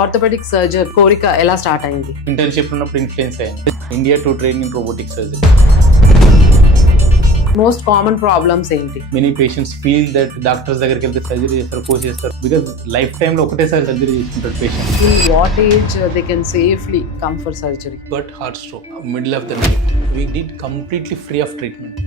Orthopaedic surgeon కోరిక ఎలా స్టార్ట్ అయింది? ఇంటర్న్షిప్ ఉన్నప్పుడు ఇన్ఫ్లుయెన్స్ అయ్యింది. India to train in robotic surgery. Most common problems ఏంటి? Many patients feel that doctors దగ్గరికి వెళ్తే సర్జరీ చేస్తారు, కోర్స్ చేస్తారు, బికాస్ లైఫ్ టైమ్ లో ఒకటేసారి సర్జరీ చేసుకుంటారు patient. In what age they can safely come for surgery? But heart stroke middle of the night we did completely free of treatment.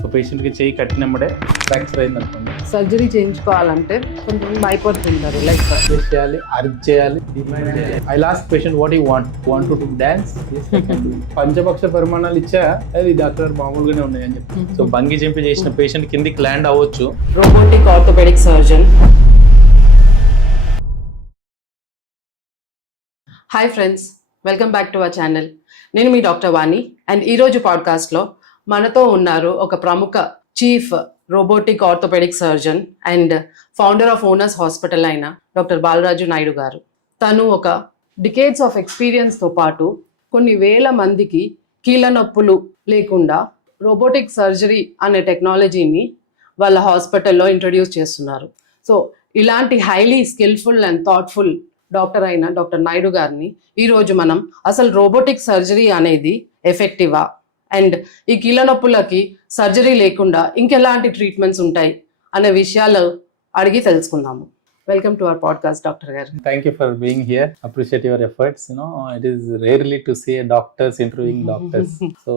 ఒక పేషెంట్కి చేయి కట్టినప్పుడే ఫ్రాక్చర్ అయింది అనుకోండి, సర్జరీ చేయించుకోవాలంటే కొంచెం భయపడుతుంటారు. లైక్ చేయాలి, అర్జ్ చేయాలి, డిమాండ్ చేయాలి. I last patient what you want to dance, పంచపక్ష పరిమాణాలు ఇచ్చా, అది డాక్టర్ మామూలుగానే ఉన్నాయి అని చెప్పి. సో బంగి జంప్ చేసిన పేషెంట్ కిందికి ల్యాండ్ అవ్వచ్చు. Robotic orthopaedic surgeon. Hi friends, welcome back to our channel. నేను మీ డాక్టర్ వాణి అండ్ ఈరోజు పాడ్కాస్ట్లో మనతో ఉన్నారు ఒక ప్రముఖ chief robotic orthopaedic surgeon and founder of Onus hospital అయిన డాక్టర్ బాలరాజు నాయుడు గారు. తను ఒక డికేడ్స్ ఆఫ్ ఎక్స్పీరియన్స్తో పాటు కొన్ని వేల మందికి కీళ్ళ నొప్పులు లేకుండా రోబోటిక్ సర్జరీ అనే టెక్నాలజీని వాళ్ళ హాస్పిటల్లో ఇంట్రడ్యూస్ చేస్తున్నారు. సో ఇలాంటి highly skilful and thoughtful doctor అయిన డాక్టర్ నాయుడు గారిని ఈరోజు మనం అసలు రోబోటిక్ సర్జరీ అనేది ఎఫెక్టివా అండ్ ఈ కీళ్ళ నొప్పులకి సర్జరీ లేకుండా ఇంకెలాంటి ట్రీట్మెంట్స్ ఉంటాయి అనే విషయాలు అడిగి తెలుసుకుందాము. Welcome to our podcast doctor గారు. Thank you for being here. Appreciate your efforts. It is rarely to see a doctors interviewing doctors. So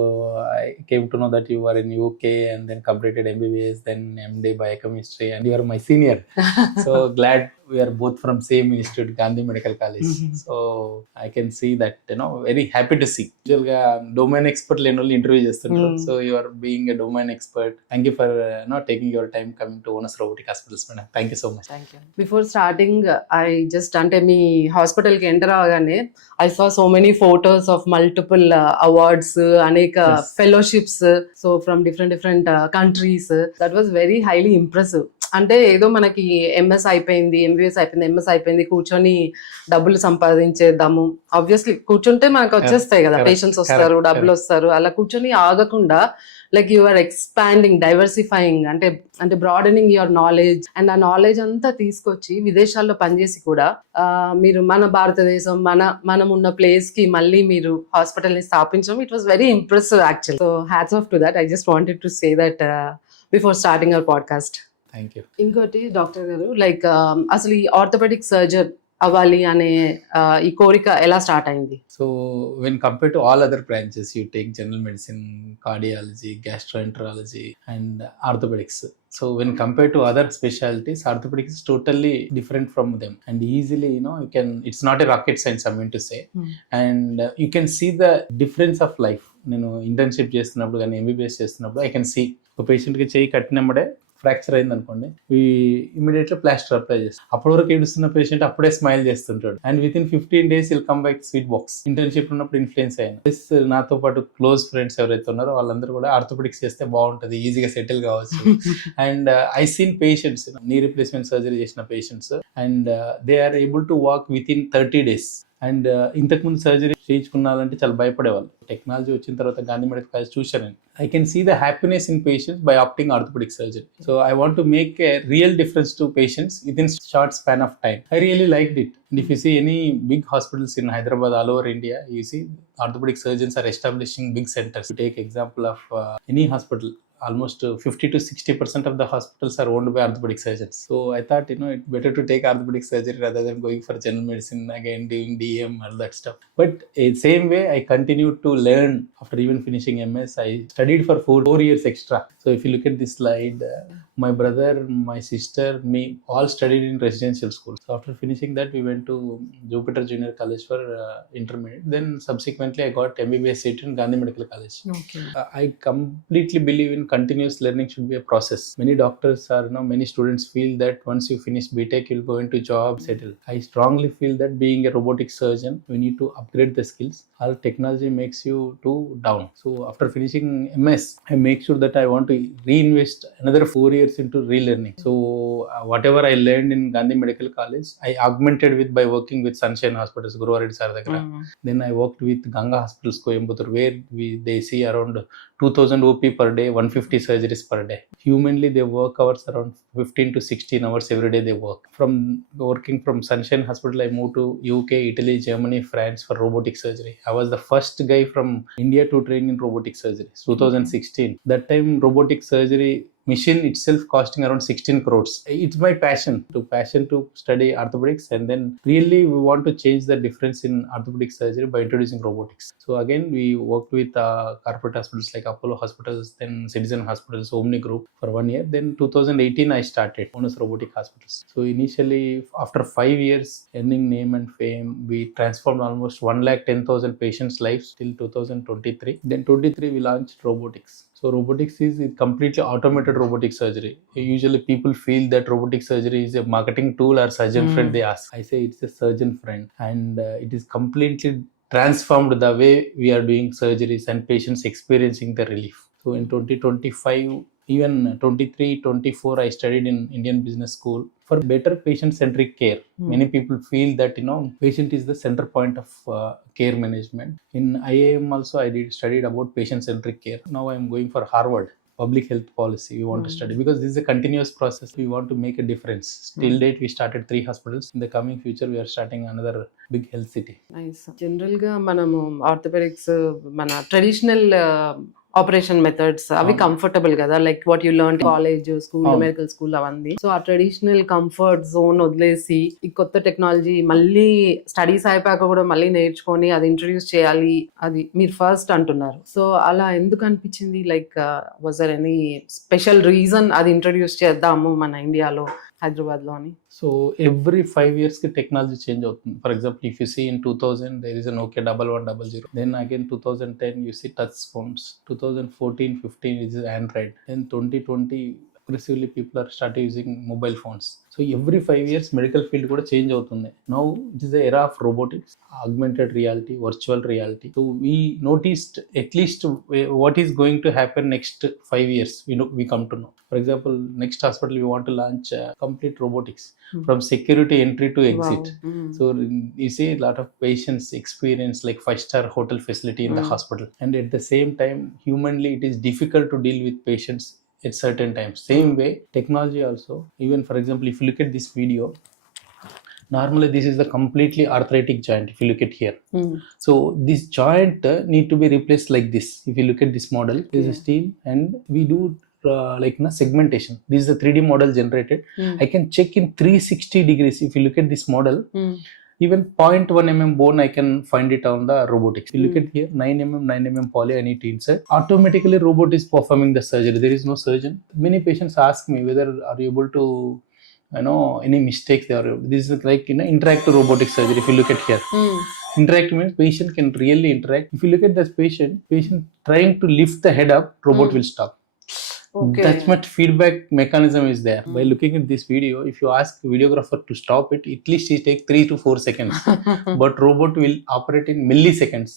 I came to know that you were in UK and then completed MBBS, then MD biochemistry, and you are my senior. So glad we are both from same institute, Gandhi Medical College. So I can see that, very happy to see. Usually domain expert level interview చేస్తుంటారు. So you are being a domain expert. Thank you for taking your time coming to Onus Robotic Hospitals, madam. Thank you so much. Thank you. Before starting, I just అంటే మీ హాస్పిటల్కి ఎంటర్ అవగానే I saw so many photos of multiple awards, అనేక fellowships, so from different countries. That was very highly impressive. అంటే ఏదో మనకి ఎంఎస్ అయిపోయింది, ఎంబీఎస్ అయిపోయింది, ఎంఎస్ అయిపోయింది, కూర్చొని డబ్బులు సంపాదించేద్దాము. ఆబ్వియస్లీ కూర్చుంటే మనకు వచ్చేస్తాయి కదా, పేషెంట్స్ వస్తారు, డబ్బులు వస్తారు. అలా కూర్చొని ఆగకుండా like you are expanding, diversifying, అంటే బ్రాడనింగ్ యువర్ నాలెడ్జ్ అండ్ ఆ నాలెడ్జ్ అంతా తీసుకొచ్చి విదేశాల్లో పనిచేసి కూడా మీరు మన భారతదేశం మనం ఉన్న ప్లేస్ కి మళ్ళీ మీరు హాస్పిటల్ ని స్థాపించడం, it was very impressive actual. So hats off to that. I just wanted to say that before starting our podcast. Thank you. ఇంకోటి డాక్టర్ గారు, లైక్ అసలు ఈ ఆర్థోపెడిక్ సర్జన్ అవ్వాలి అనే ఈ కోరిక ఎలా స్టార్ట్ అయింది? So when compared to all other branches, you take general medicine, cardiology, gastroenterology, and orthopedics. So when compared to other specialties, orthopedics is totally different from them, and easily it's not a rocket science, I mean to say. And you can see the difference of life. నేను ఇంటర్న్షిప్ చేస్తున్నప్పుడు కానీ ఎంబీబీఎస్ చేస్తున్నప్పుడు I can see ఒక పేషెంట్కి చేయి కట్టినప్పుడే ఫ్రాక్చర్ అయింది అనుకోండి, ఇమీడియట్గా ప్లాస్టర్ అప్లై చేస్తాం. అప్పటి వరకు ఏడుస్తున్న పేషెంట్ అప్పుడే స్మైల్ చేస్తుంటాడు, and with in 15 days will come back sweet box. Internship ఉన్నప్పుడు ఇన్ఫ్లుయెన్స్ అయ్యాను. ప్లస్ నాతో పాటు క్లోజ్ ఫ్రెండ్స్ ఎవరైతే ఉన్నారో వాళ్ళందరూ కూడా ఆర్థోపెడిక్స్ చేస్తే బాగుంటుంది, ఈజీగా సెటిల్ కావచ్చు. And I seen patients, knee replacement surgery చేసిన patients, and they are able to walk with in 30 days. And ఇంతకుముందు సర్జరీ చేయించుకున్నారంటే చాలా భయపడేవాళ్ళు. టెక్నాలజీ వచ్చిన తర్వాత గాంధీ మెడికల్ కాలేజ్ చూశాను. I can see the happiness in patients by opting orthopedic surgery. So I want to make a real difference to patients within short span of time. I really liked it. And if you see any big hospitals in Hyderabad, all over India, you see orthopedic surgeons are establishing big centers. To take example of any hospital, almost 50 to 60% of the hospitals are owned by orthopedic surgeons. So I thought, it's better to take orthopedic surgery rather than going for general medicine again, doing DM, all that stuff. But same way, I continued to learn after even finishing MS. I studied for 4 years extra. So if you look at this slide, my brother, my sister, me, all studied in residential school. So after finishing that, we went to Jupiter Junior College for intermediate. Then subsequently, I got MBBS seat in Gandhi Medical College. Okay. I completely believe in continuous learning should be a process. Many doctors are, many students feel that once you finish BTech, you'll go into job, settle. I strongly feel that being a robotic surgeon, we need to upgrade the skills. All technology makes you too down. So after finishing MS, I make sure that I want to reinvest another 4 years years into relearning. So whatever I learned in Gandhi Medical College, I augmented with by working with Sunshine Hospitals, Guruvareddy sir దగ్గర. Then I worked with Ganga Hospitals, Coimbatore, where they see around 2000 OP per day, 150 surgeries per day. Humanly, they work hours around 15 to 16 hours every day they work. From working from Sunshine Hospital, I moved to UK, Italy, Germany, France for robotic surgery. I was the first guy from India to train in robotic surgery, 2016. That time, robotic surgery machine itself costing around 16 crores. It's my passion to study orthopedics, and then really we want to change the difference in orthopedic surgery by introducing robotics. So again, we worked with corporate hospitals like Apollo Hospitals, then Citizen Hospitals, Omni Group for 1 year. Then 2018 I started Onus Robotic Hospitals. So initially, after 5 years earning name and fame, we transformed almost 110,000 patients' lives till 2023. Then 23 we launched robotics. So robotics is a completely automated robotic surgery. Usually people feel that robotic surgery is a marketing tool or surgeon friend, they ask. I say it's a surgeon friend, and it is completely transformed the way we are doing surgeries and patients experiencing the relief. So in 2025, even 23-24, I studied in Indian Business School for better patient-centric care. Many people feel that patient is the center point of care management. In IIM also, I studied about patient-centric care. Now I am going for Harvard public health policy. We want to study because this is a continuous process. We want to make a difference. Till date, we started 3 hospitals. In the coming future, we are starting another big health city. Nice. General ga manamu orthopedics mana traditional operation methods అవి కంఫర్టబుల్ కదా, like what you learn college, school, medical school అవన్నీ. సో ఆ traditional comfort zone వదిలేసి ఈ కొత్త టెక్నాలజీ మళ్ళీ స్టడీస్ అయిపోయాక కూడా మళ్ళీ నేర్చుకొని అది ఇంట్రడ్యూస్ చేయాలి, అది మీరు ఫస్ట్ అంటున్నారు. సో అలా ఎందుకు అనిపించింది? Like was there any special reason అది ఇంట్రడ్యూస్ చేద్దాము మన ఇండియాలో, హైదరాబాద్ లోని? So every 5 years ki technology change అవుతుంది. For example, if you see in 2000 there is a Nokia 1100. Then again 2010 you see touch phones. 2014-15 is Android. Then 2020 aggressively people are started using mobile phones. So every 5 years medical field kuda change avutundi. Now it is the era of robotics, augmented reality, virtual reality. So we noticed at least what is going to happen next 5 years. We come to know. For example, next hospital we want to launch complete robotics from security entry to exit. Wow. So you see a lot of patients experience like 5-star hotel facility in the hospital, and at the same time humanly it is difficult to deal with patients at certain times. Same way technology also, even for example if you look at this video, normally this is the completely arthritic joint. If you look at here, so this joint need to be replaced like this. If you look at this model, there is a steel, and we do segmentation. This is a 3D model generated. I can check in 360 degrees. If you look at this model, even 0.1 mm bone I can find it on the robotics. You look at here, 9 mm poly I need to insert. Automatically robot is performing the surgery. There is no surgeon. Many patients ask me whether are you able to any mistakes there. This is like interactive robotic surgery. If you look at here, interact means patient can really interact. If you look at this patient trying to lift the head up, robot will stop. Okay. That much feedback mechanism is there. By looking at this video, if you ask videographer to stop it, at least it takes 3 to 4 seconds. But robot will operate in milliseconds,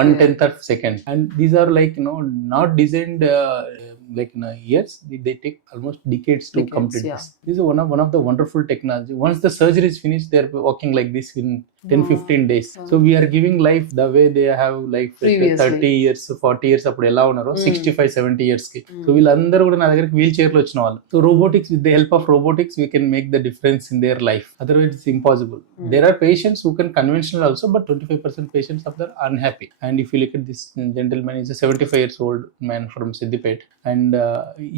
1/10 of second. And these are like not designed like years. They take almost decades to complete this. This is one of the wonderful technology. Once the surgery is finished, they are walking like this in 10-15 days. So we are giving life the way they have like 30 years, 40 years అప్పుడు ఎలా ఉన్నారో 65-70 years కి. సో వీళ్ళందరూ కూడా నా దగ్గరికి wheel chair లో వచ్చిన వాళ్ళు. So robotics, with the help of robotics we can make the difference in their life. Otherwise it's impossible. There are patients who can conventional also, but 25% patients are unhappy. And if you look at this gentleman, he's a 75 years old man from Siddipet, and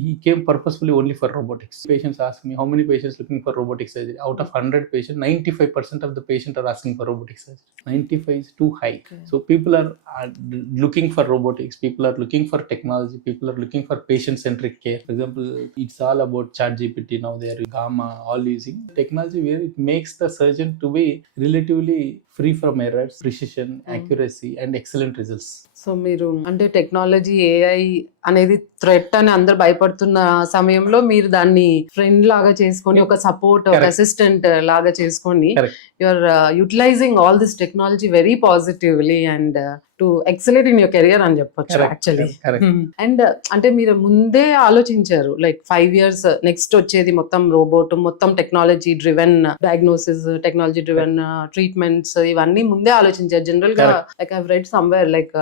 he came purposefully only for robotics. Patients ask me, how many patients looking for robotic surgery? Out of 100 patients, 95% of the patients are asking for robotic surgery. 95 is too high. So people are looking for robotics, people are looking for technology, people are looking for patient-centric care. For example, it's all about ChatGPT now. They are Gamma, all using technology where it makes the surgeon to be relatively free from errors, precision, accuracy, and excellent results. So మీరు అంటే technology, AI అనేది థ్రెట్ అని అందరు భయపడుతున్న సమయంలో మీరు దాన్ని ఫ్రెండ్ లాగా చేసుకొని, ఒక సపోర్ట్, ఒక అసిస్టెంట్ లాగా చేసుకొని, you are utilising all this technology very positively and to excel in your career అని చెప్పొచ్చు యాక్చువల్లీ. అండ్ అంటే మీరు ముందే ఆలోచించారు లైక్ 5 years నెక్స్ట్ వచ్చేది మొత్తం రోబోట్, మొత్తం technology driven diagnosis, technology driven treatments, ఇవన్నీ ముందే ఆలోచించారు. జనరల్ గా like I read somewhere like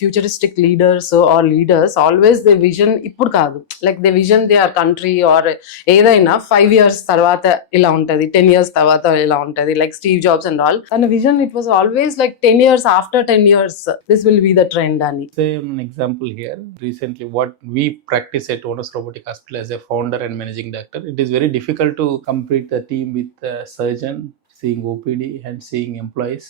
futuristic leaders are leaders always they vision ఇప్పుడు కాదు, like they vision they are country are ఏదైనా 5 years తర్వాత ఇలా ఉంటది, 10 years తర్వాత ఇలా ఉంటది, like Steve Jobs and all. తన vision it was always like 10 years, after 10 years this will be the trend అని. Say an example here. Recently, what we practice at Onus Robotic Hospital as a founder and managing director, it is very difficult to complete the team with a surgeon, seeing OPD and seeing employees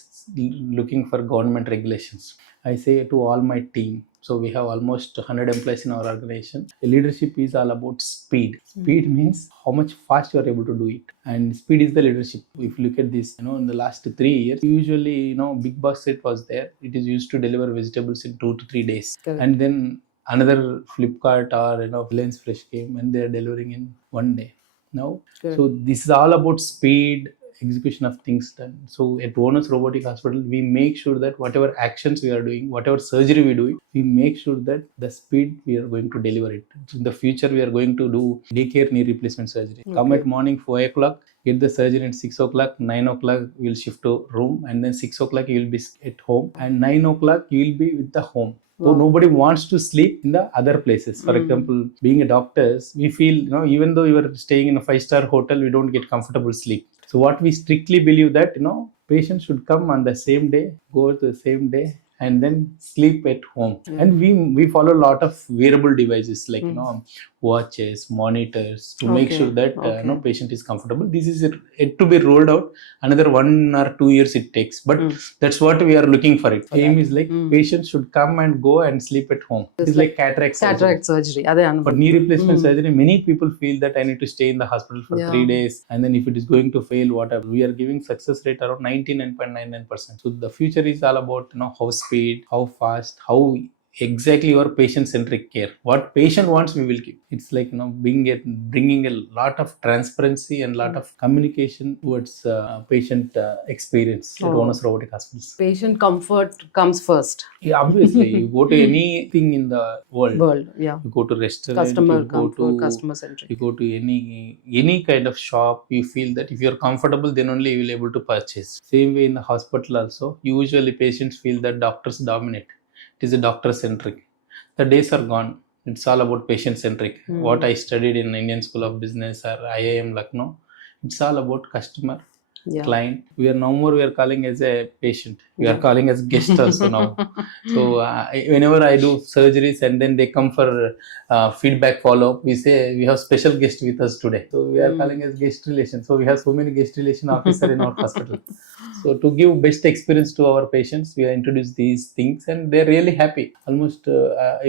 looking for government regulations. I say to all my team, so we have almost 100 employees in our organization. The leadership is all about speed. Speed means how much fast you are able to do it, and speed is the leadership. If you look at this, in the last 3 years, usually big box set was there. It is used to deliver vegetables in 2 to 3 days. Correct. And then another Flipkart or Reliance Fresh came and they are delivering in 1 day now. Correct. So this is all about speed, execution of things done. So at Onus Robotic Hospital, we make sure that whatever actions we are doing, whatever surgery we do, we make sure that the speed we are going to deliver it. In the future, we are going to do daycare knee replacement surgery. Okay. Come at morning 4 o'clock, get the surgery at 6 o'clock, 9 o'clock we will shift to room, and then 6 o'clock you will be at home, and 9 o'clock you will be with the home. So nobody wants to sleep in the other places. For example, being a doctors, we feel, even though you are staying in a 5-star hotel, we don't get comfortable sleep. So what we strictly believe that, patients should come on the same day, go to the same day, and then sleep at home. And we follow a lot of wearable devices like watches, monitors to make sure that patient is comfortable. This is yet to be rolled out. Another 1 or 2 years it takes, but that's what we are looking for it. Aim is like patients should come and go and sleep at home. It's like cataract surgery. For knee replacement surgery, many people feel that I need to stay in the hospital for 3 days, and then if it is going to fail, whatever. We are giving success rate around 99.99%. So the future is all about how speed, how fast, how exactly your patient-centric care. What patient wants, we will give. It's like bringing a lot of transparency and lot of communication towards patient experience at Onus Robotic Hospitals. Patient comfort comes first. Yeah, obviously, you go to anything in the world. Yeah. You go to restaurant, customer you go comfort, to customer centric. You go to any kind of shop. You feel that if you are comfortable, then only you will be able to purchase. Same way in the hospital also. Usually, patients feel that doctors dominate. It is a doctor-centric. The days are gone. It's all about patient-centric. What I studied in Indian School of Business or IIM Lucknow, it's all about customer, client. We are calling as a patient. We are calling as guest also now. So whenever I do surgeries and then they come for feedback follow-up, we say we have special guest with us today. So we are calling as guest relation. So we have so many guest relation officer in our hospital. So to give best experience to our patients, we introduce these things and they're really happy. Almost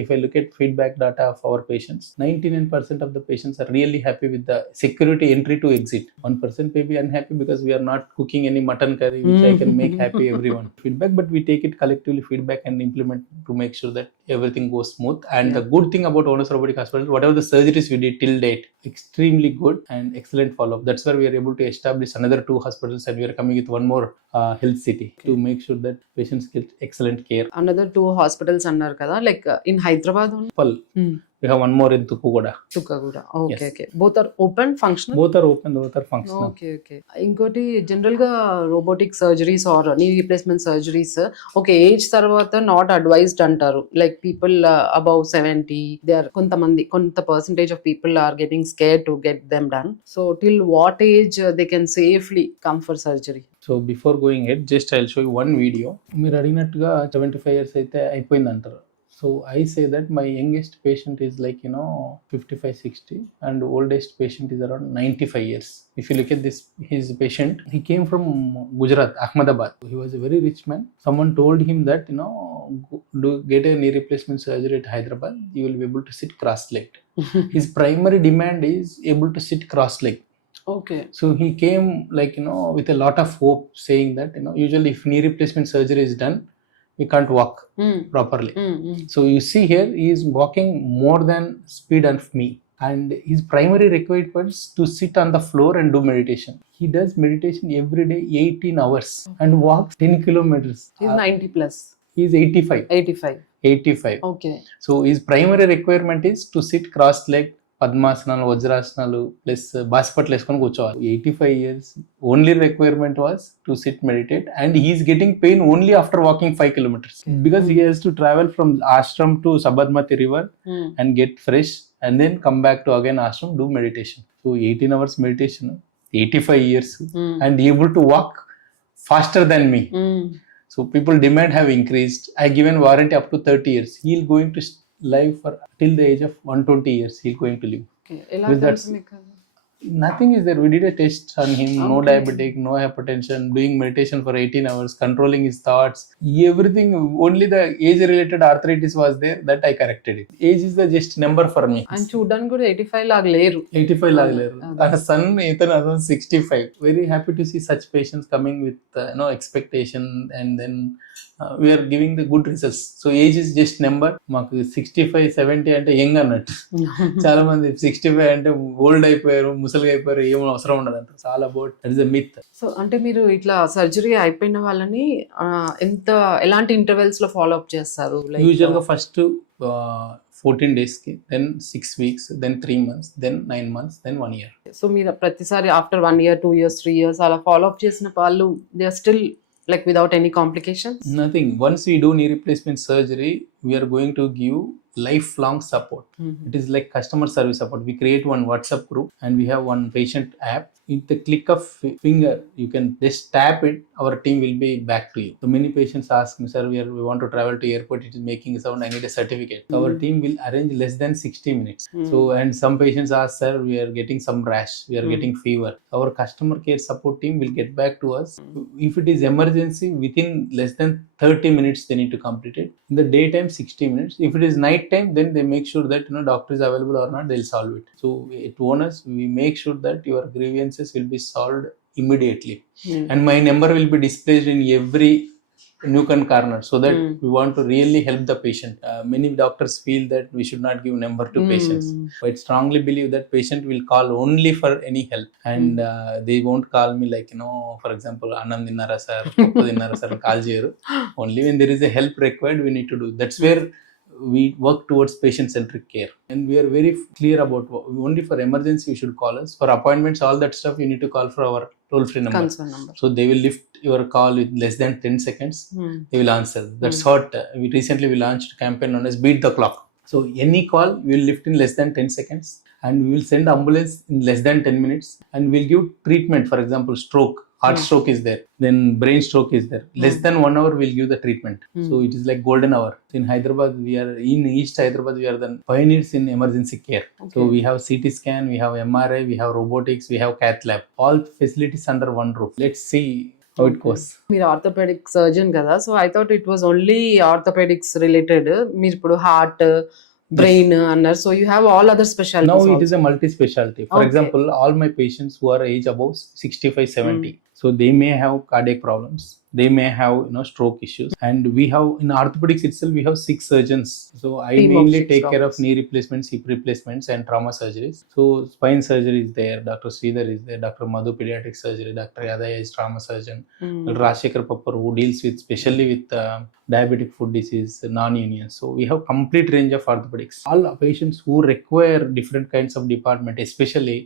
if I look at feedback data of our patients, 99% of the patients are really happy with the security entry to exit. 1% may be unhappy because we are not cooking any mutton curry, which I can make happy everyone. Feedback, but we take it collectively feedback and implement to make sure that everything goes smooth. And the good thing about Onus Robotic Hospital, whatever the surgeries we did till date, extremely good and excellent follow-up. That's where we are able to establish another 2 hospitals, and we are coming with one more health city to make sure that patients get excellent care. Another 2 hospitals annar kada, like in Hyderabad only. We have one more in Tukugoda. Okay, yes. Okay. Both are open, functional? Both are open, both are functional. Okay. Inkoti general ga robotic surgeries or knee replacement surgeries, okay, age tarvata not advised antaru. Like people above 70, they are konta percentage of people are getting scared to get them done. So till what age they can safely come for surgery? So before going ahead, just I'll show you one video. మీరు అడిగినట్టుగా 75 years అయితే అయిపోయింది అంటారు. So I say that my youngest patient is like 55-60 and oldest patient is around 95 years. If you look at his patient, he came from Gujarat, Ahmedabad. He was a very rich man. Someone told him that get a knee replacement surgery at Hyderabad, you will be able to sit cross-legged. His primary demand is able to sit cross-legged. Okay. So he came with a lot of hope, saying that usually if knee replacement surgery is done, we can't walk properly. So you see here, he is walking more than speed of me, and his primary requirement is to sit on the floor and do meditation. He does meditation every day 18 hours and walks 10 kilometers. He's 90 plus. He is 85. 85. Okay. So his primary requirement is to sit cross-legged, పద్మాసనాలు వజ్రాసనాలు plus బాసిపట్లు వేసుకొని కూర్చోవాలి. 85 years only requirement was to sit meditate, and he is getting pain only after walking 5 kilometers because he has to travel from ashram to Sabarmati river and get fresh and then come back to again ashram, do meditation. So 18 hours meditation, 85 years and able to walk faster than me. So people demand have increased. I given warranty up to 30 years. He is going to live for till the age of 120 years. He is going to live. With that, nothing is there. We did a test on him. No diabetic, no hypertension. Doing meditation for 18 hours, controlling his thoughts. Everything. Only the age-related arthritis was there. That I corrected it. Age is the just number for me. And చూడడానికి కూడా 85 లాగా లేరు. 85 లాగా లేరు. Our son Ethan around 65. Very happy to see such patients coming with expectation, and then we are giving the good results. So age is just number. మాకు 65, 70 అంటే యంగ్ అన్నట్టు. చాలా మంది 65 అంటే ఓల్డ్ అయిపోయారు, ముసలిగా అయిపోయారు, ఏమో అవసరం ఉండదు అంట. చాలా about that is a myth. So అంటే మీరు ఇట్లా సర్జరీ అయిపోయిన వాళ్ళని ఎలాంటి ఇంటర్వెల్స్ లో ఫాలో అప్ చేస్తారు? యూజువల్ గా ఫస్ట్ 14 days కి, then 6 weeks, then 3 months, then 9 months, then 1 year. So మీరు ప్రతిసారి ఆఫ్టర్ 1 year, 2 years, 3 years అలా ఫాలో అప్ చేసిన వాళ్ళు they are still like without any complications? Nothing. Once we do knee replacement surgery, we are going to give lifelong support. It is like customer service support. We create one WhatsApp group and we have one patient app. In the click of finger, you can just tap it, our team will be back to you. So many patients ask me, sir, we want to travel to airport, it is making a sound, I need a certificate. So our team will arrange less than 60 minutes. So, and some patients ask, sir, we are getting some rash, we are getting fever. Our customer care support team will get back to us. If it is emergency, within less than 30 minutes they need to complete it. In the daytime, 60 minutes. If it is night time, then they make sure that doctor is available or not, they'll solve it. So at Onus, we make sure that your grievances will be solved immediately. And my number will be displayed in every nook and corner, so that we want to really help the patient. Many doctors feel that we should not give number to patients. I strongly believe that patient will call only for any help, and they won't call me like, for example, Anam Dinnara sir, Poppu Dinnara sir, call cheyaru. Only when there is a help required, we need to do. That's where we work towards patient-centric care, and we are very clear about only for emergency you should call us. For appointments, all that stuff you need to call for our toll-free number. So they will lift your call with less than 10 seconds. They will answer. That's what we recently launched a campaign known as Beat the Clock. So any call we will lift in less than 10 seconds, and we will send ambulance in less than 10 minutes, and we'll give treatment. For example, stroke, heart stroke is there, then brain stroke is there. Less than 1 hour we'll give the treatment. So it is like golden hour. In Hyderabad, in East Hyderabad, we are the pioneers in emergency care. So we have CT scan, we have MRI, we have robotics, we have cath lab, all facilities under one roof. Let's see how it goes. మీరు orthopaedic surgeon కదా, so I thought it was only orthopaedics related. మీరు ఇప్పుడు heart, brain అన్నారు, so you have all other specialties. Now also. It is a multi-specialty. For example, all my patients who are age above 65, 70, so they may have cardiac problems, they may have stroke issues, and we have in orthopedics itself we have 6 surgeons. So I mainly take care of knee replacements, hip replacements, and trauma surgeries. So spine surgery is there, Dr. Sridhar is there, Dr. Madhu pediatric surgery, Dr. Yadaya is trauma surgeon, Rajshekhar Pappar who deals with especially with diabetic foot disease, non-union. So we have complete range of orthopedics. All patients who require different kinds of department, especially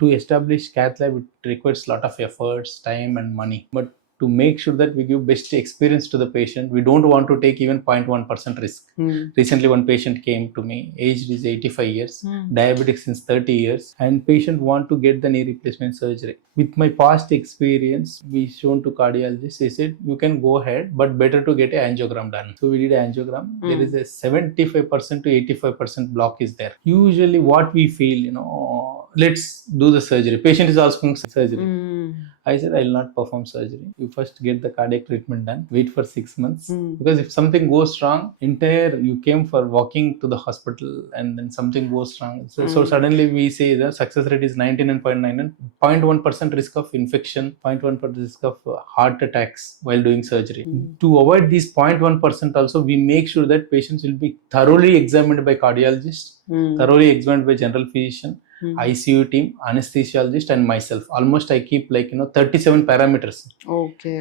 to establish cath lab, it requires lot of efforts, time and money. But to make sure that we give best experience to the patient, we don't want to take even 0.1% risk. Recently one patient came to me, aged is 85 years, diabetic since 30 years, and patient want to get the knee replacement surgery. With my past experience, we shown to cardiologist, they said you can go ahead, but better to get a angiogram done. So we did an angiogram. There is a 75% to 85% block is there. Usually what we feel, let's do the surgery. Patient is asking surgery. I said I will not perform surgery. You first get the cardiac treatment done. Wait for 6 months. Because if something goes wrong, you came for walking to the hospital and then something goes wrong. So suddenly we say the success rate is 99.9 and 0.1% risk of infection, 0.1% risk of heart attacks while doing surgery. To avoid this 0.1% also, we make sure that patients will be thoroughly examined by cardiologist, thoroughly examined by general physician, ICU team, anesthesiologist, and myself. Almost I keep 37 parameters. Okay.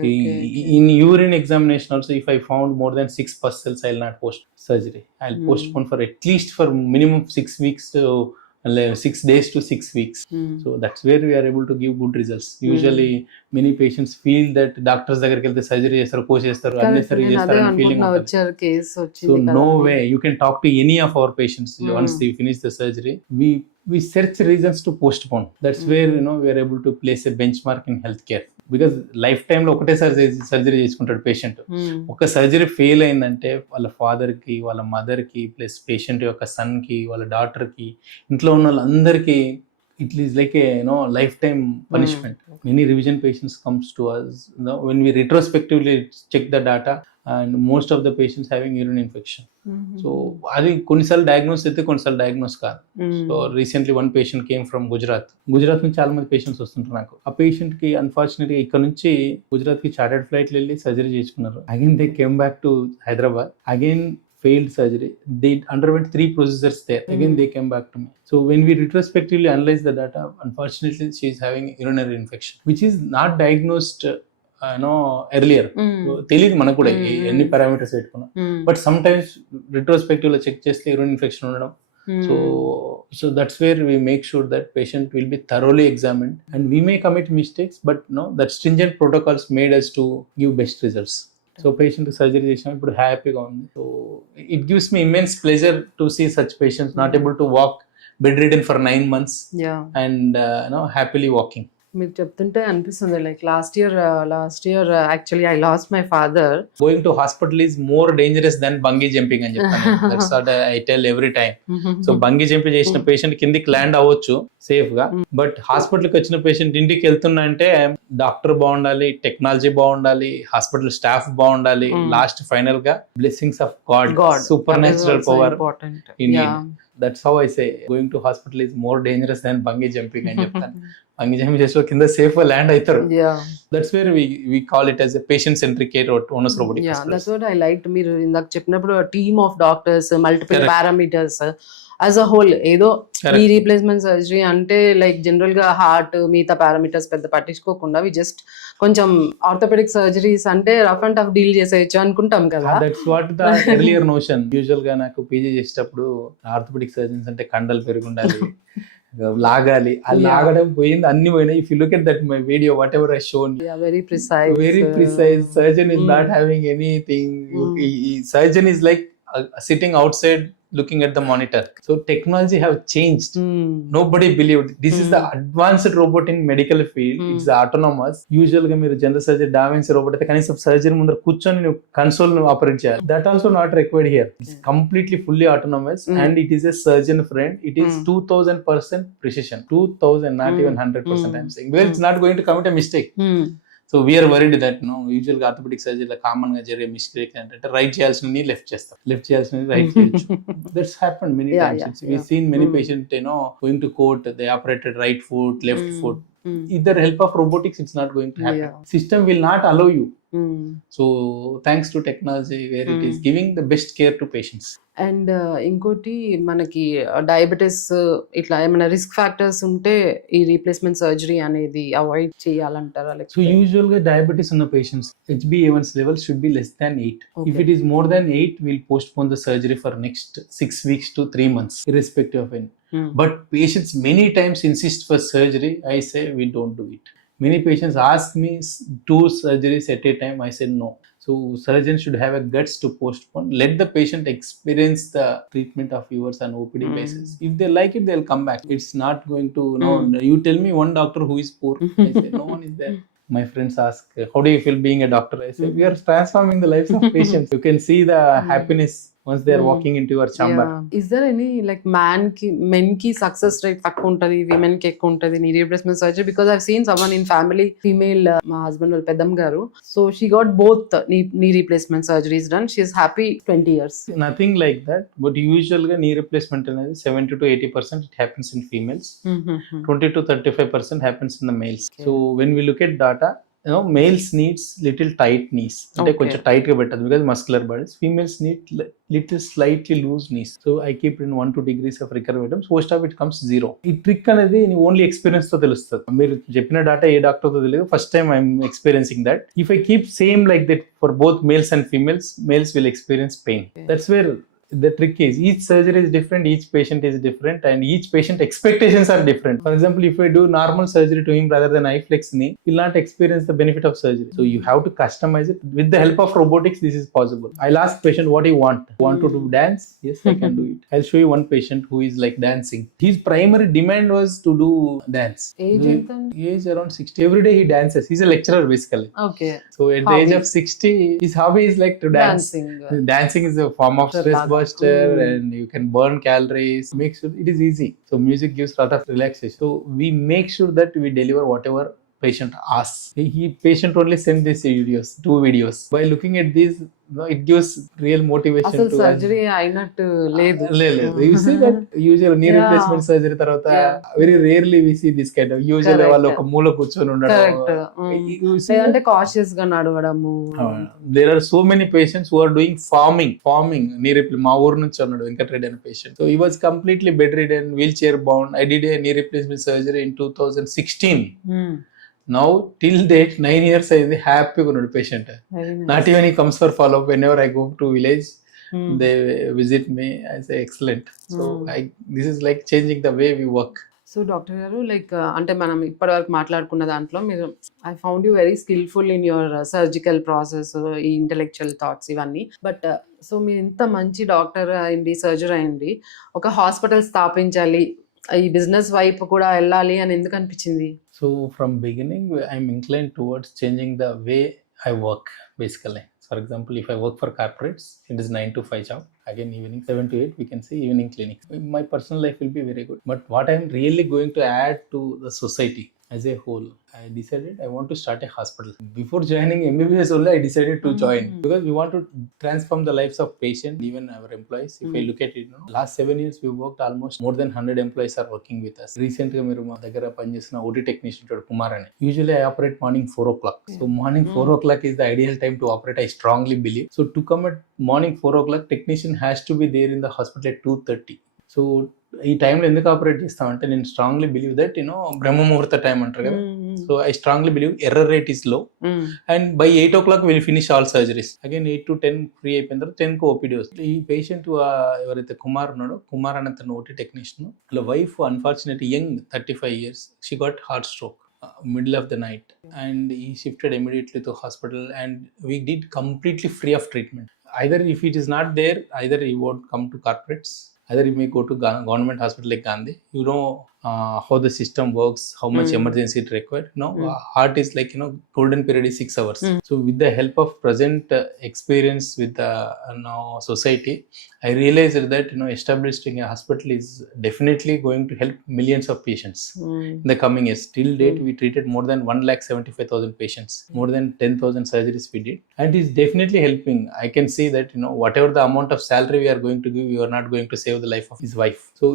In urine examination also, if I found more than 6 pus cells, I will not post surgery. I'll postpone for at least for minimum 6 weeks to 6 days to 6 weeks. So that's where we are able to give good results. Usually many patients feel that doctors దగ్గరికి వెళ్తే సర్జరీ చేస్తారు, కోర్స్ చేస్తారు, అన్నెసరీ చేస్తారు అనే ఫీలింగ్ ఉంటుంది. So no way, you can talk to any of our patients once they finish the surgery. We search reasons to postpone. That's where we are able to place a benchmark in healthcare. Because life టైంలో ఒకటేసారి సర్జరీ చేసుకుంటాడు పేషెంట్. ఒక surgery fail అయిందంటే వాళ్ళ ఫాదర్కి, వాళ్ళ మదర్కి, plus patient యొక్క సన్కి, వాళ్ళ డాటర్కి, ఇంట్లో ఉన్న వాళ్ళందరికీ it is like a lifetime punishment. Many revision patients comes to us when we retrospectively check the data and most of the patients having urine infection. So అది కొన్నిసార్లు డయాగ్నోస్ అయితే కొన్నిసార్లు డయాగ్నోస్ కాదు. So recently one patient came from Gujarat నుంచి చాలా మంది పేషెంట్స్ వస్తుంటారు నాకు. ఆ పేషెంట్ కి అన్ఫార్చునేట్గా ఇక్కడ నుంచి గుజరాత్ కి చార్టర్డ్ ఫ్లైట్ వెళ్ళి సర్జరీ చేసుకున్నారు. Again they came back to Hyderabad, again failed surgery. They underwent 3 procedures there. Again they came back to me. So when we retrospectively analyze the data, unfortunately she is having urinary infection which is not diagnosed earlier. తెలియదు మనకు కూడా ఎన్ని పారామీటర్స్ పెట్టుకున్నా. But some times retrospective లో చెక్ చేస్తే urine infection ఉండడం. So that's where we make sure that patient will be thoroughly examined and we may commit mistakes, but that stringent protocols made us to give best results. So patient surgery చేసినా ఇప్పుడు హ్యాపీగా ఉంది. So it gives me immense pleasure to see such patients not able to walk, bed ridden for 9 months and happily walking. మీరు చెప్తుంటే అనిపిస్తుంది like last year actually I lost my father. Going to hospital is more dangerous then bungee jumping అని చెప్తాను. That's what I tell every time. So bungee jumping చేసిన patient కిందికి land అవ్వచ్చు సేఫ్ గా, but hospital కి వచ్చిన పేషెంట్ ఇంటికి వెళ్తున్నా అంటే డాక్టర్ బాగుండాలి, టెక్నాలజీ బాగుండాలి, హాస్పిటల్ స్టాఫ్ బాగుండాలి, లాస్ట్ ఫైనల్ గా blessings of God, super natural power in it. That's how I say going to hospital is more dangerous than bungee jumping అని చెప్తాను. బంగీ జంపింగ్ చేసే కింద సేఫ్ గా ల్యాండ్ అవుతారు. That's where we call it as a patient centric care or Onus robotic. That's what I liked. మీరు ఇందాక చెప్పినప్పుడు team of doctors, multiple parameters as a whole. ఏదో ఈ రీప్లేస్మెంట్ సర్జరీ అంటే లైక్ జనరల్ గా హార్ట్ మిగతా పారామీటర్స్ పెద్ద పట్టించుకోకుండా వి జస్ట్ కొంచెం ఆర్థోపెడిక్ సర్జరీస్ అంటే రఫ్ అండ్ టఫ్ డీల్ చేసేయచ్చు అనుకుంటాం కదా. That's what the earlier notion. Usual గా నాకు పీజీ చేసేటప్పుడు ఆర్థోపెడిక్ సర్జన్స్ అంటే కండలు పెరుగుండాలి, లాగాలి, అది లాగడం పోయింది, అన్ని పోయినాయి. If you look at that my video what ever I shown, very precise. Surgeon is not having anything. Surgeon is like sitting outside looking at the monitor. So technology have changed. Nobody believed this is the advanced robot in medical field. It's autonomous. Usually ga మీరు general surgery DaVinci robot అయితే కనీసం సర్జరీ ముందర కూర్చొని నువ్వు console operate చేయాలి. That also not required here. It's completely fully autonomous and it is a surgeon friend. It is 2000% precision. 2000, not even 100% I'm saying. Because it's not going to commit a mistake. So we are worried that usual గా orthopaedic సర్జరీలో common గా జరిగే మిస్టేక్ ఏంటంటే రైట్ చేయాల్సిన లెఫ్ట్ చేస్తారు, లెఫ్ట్ చేయాల్సిన right చేయొచ్చు. That's happen many times. We seen many patient going to court, they operated right foot, left foot. With the help of robotics, it's not going to happen. System will not allow you. So thanks to technology where it is giving the best care to patients. And ఇంకోటి మనకి డయాబెటీస్ ఇట్లా ఏమైనా risk factors ఉంటే ఈ replacement surgery అనేది అవాయిడ్ చేయాలంటారా? So usual గా డయాబెటీస్ ఉన్న patients HbA1c level should be less than 8. If it is more than 8, we'll postpone the surgery for next 6 weeks to 3 months irrespective of any. But patients many times insist for surgery. I say we don't do it. Many patients ask me 2 surgeries at a time. I said no. So surgeons should have a guts to postpone. Let the patient experience the treatment of yours on OPD basis. If they like it, they'll come back. It's not going to, you tell me one doctor who is poor. I say no one is there. My friends ask, how do you feel being a doctor? I say, we are transforming the lives of patients. You can see the happiness once they are walking into your chamber. Is there any like men ki success rate takku untadi, women ki ekku untadi knee replacement surgery? Because I've seen someone in family, female, my husband wal peddam garu, so she got both knee replacement surgeries done. She is happy 20 years. Nothing like that, but usually knee replacement anedi 70 to 80% it happens in females. 20 to 35% happens in the males. So when we look at data, males needs little tight knees అంటే కొంచెం tight గా పెట్టదు because muscular bodies. Females need little slightly loose knees. So I keep in 1-2 degrees of recovery items. Post of it comes 0. ఈ ట్రిక్ అనేది only experience తో తెలుస్తుంది. మీరు చెప్పిన డాటా ఏ డాక్టర్ తో తెలియదు. First time I'm experiencing that. If I keep same like that for both males and females, males will experience pain. That's where the trick is. Each surgery is different, each patient is different, and each patient expectations are different. For example, if I do normal surgery to him rather than iFlex knee, he will not experience the benefit of surgery. So you have to customize it. With the help of robotics, this is possible. I'll ask patient, what do you want? Want to do dance? Yes, I can do it. I'll show you one patient who is like dancing. His primary demand was to do dance. Age around 60. Every day he dances. He's a lecturer basically. Okay. So at the age of 60, his hobby is like to dance. Dancing is a form of stress buster, and you can burn calories. Make sure it is easy. So music gives a lot of relaxation. So we make sure that we deliver whatever patient asks. Patient only send these videos, 2 videos. By looking at these, it gives real motivation. అసలు సర్జరీ అయినట్టు లేదు. You see that usual knee replacement surgery తర్వాత very rarely we see this kind of. Usually వాళ్ళు ఒక మూల కూర్చొని ఉండడం. లేదంటే కాషియస్ గా నడవడము. There are so many patients who are doing farming knee replacement. మా ఊరు నుంచి అన్నాడు వెంకటరెడ్డి అనే patient. So he was completely bedridden, wheelchair bound. I did a knee replacement surgery in 2016. Now till date 9 years అయింది, హ్యాపీగా ఉన్నాడు patient. Not even he comes for follow up. Whenever I go to village they visit me. I say excellent. So this is like changing the way we work. So doctor గారు, like అంటే మనం ఇప్పటివరకు మాట్లాడుకున్న దాంట్లో మీరు I found you very skilful in your surgical process, ఈ intellectual thoughts ఇవన్నీ. But so మీరు ఇంత మంచి డాక్టర్ అయింది, సర్జరీ అయింది, ఒక హాస్పిటల్ స్థాపించాలి, ఈ బిజినెస్ వైపు కూడా వెళ్ళాలి అని ఎందుకు అనిపించింది? So from beginning I'm inclined towards changing the way I work basically. For example, if I work for corporates, it is 9 to 5 job. Again, evening 7 to 8, we can say evening clinic. My personal life will be very good. But what I'm really going to add to the society as a whole, I decided I want to start a hospital. Before joining MBBS only, I decided to join because we want to transform the lives of patients, even our employees. If I look at it, last 7 years we worked almost more than 100 employees are working with us. Recently, మీరు మా దగ్గర పనిచేసిన OT technician ఉంటాడు కుమార్ అని. Usually I operate morning 4 o'clock. So morning 4 o'clock is the ideal time to operate. I strongly believe. So to come at morning 4 o'clock, technician has to be there in the hospital at 2:30. సో ఈ టైంలో ఎందుకు ఆపరేట్ చేస్తామంటే నేను strongly believe that బ్రహ్మ ముహూర్త టైం అంటారు కదా. So I strongly believe error rate is low and by 8 o'clock will finish all surgeries. Again 8 to 10 ఫ్రీ అయిపోయిన తర్వాత 10 కు ఓపీడీ వస్తుంది. ఈ పేషెంట్ ఎవరైతే కుమార్ ఉన్నాడో, కుమార్ అనే తన ఓటీ టెక్నీషియన్, వాళ్ళ wife unfortunately young 35 years, she got heart stroke middle of the night and he shifted immediately to hospital and we did completely free of treatment. Either if it is not there, either he won't come to corporates, either you may go to government hospital like Gandhi. You know how the system works, how much emergency it required. Heart is like golden period is 6 hours. So with the help of present experience with the society, I realized that establishing a hospital is definitely going to help millions of patients in the coming years. Till date we treated more than 1,75,000 patients, more than 10,000 surgeries we did, and is definitely helping. I can see that whatever the amount of salary we are going to give, we are not going to save the life of his wife. So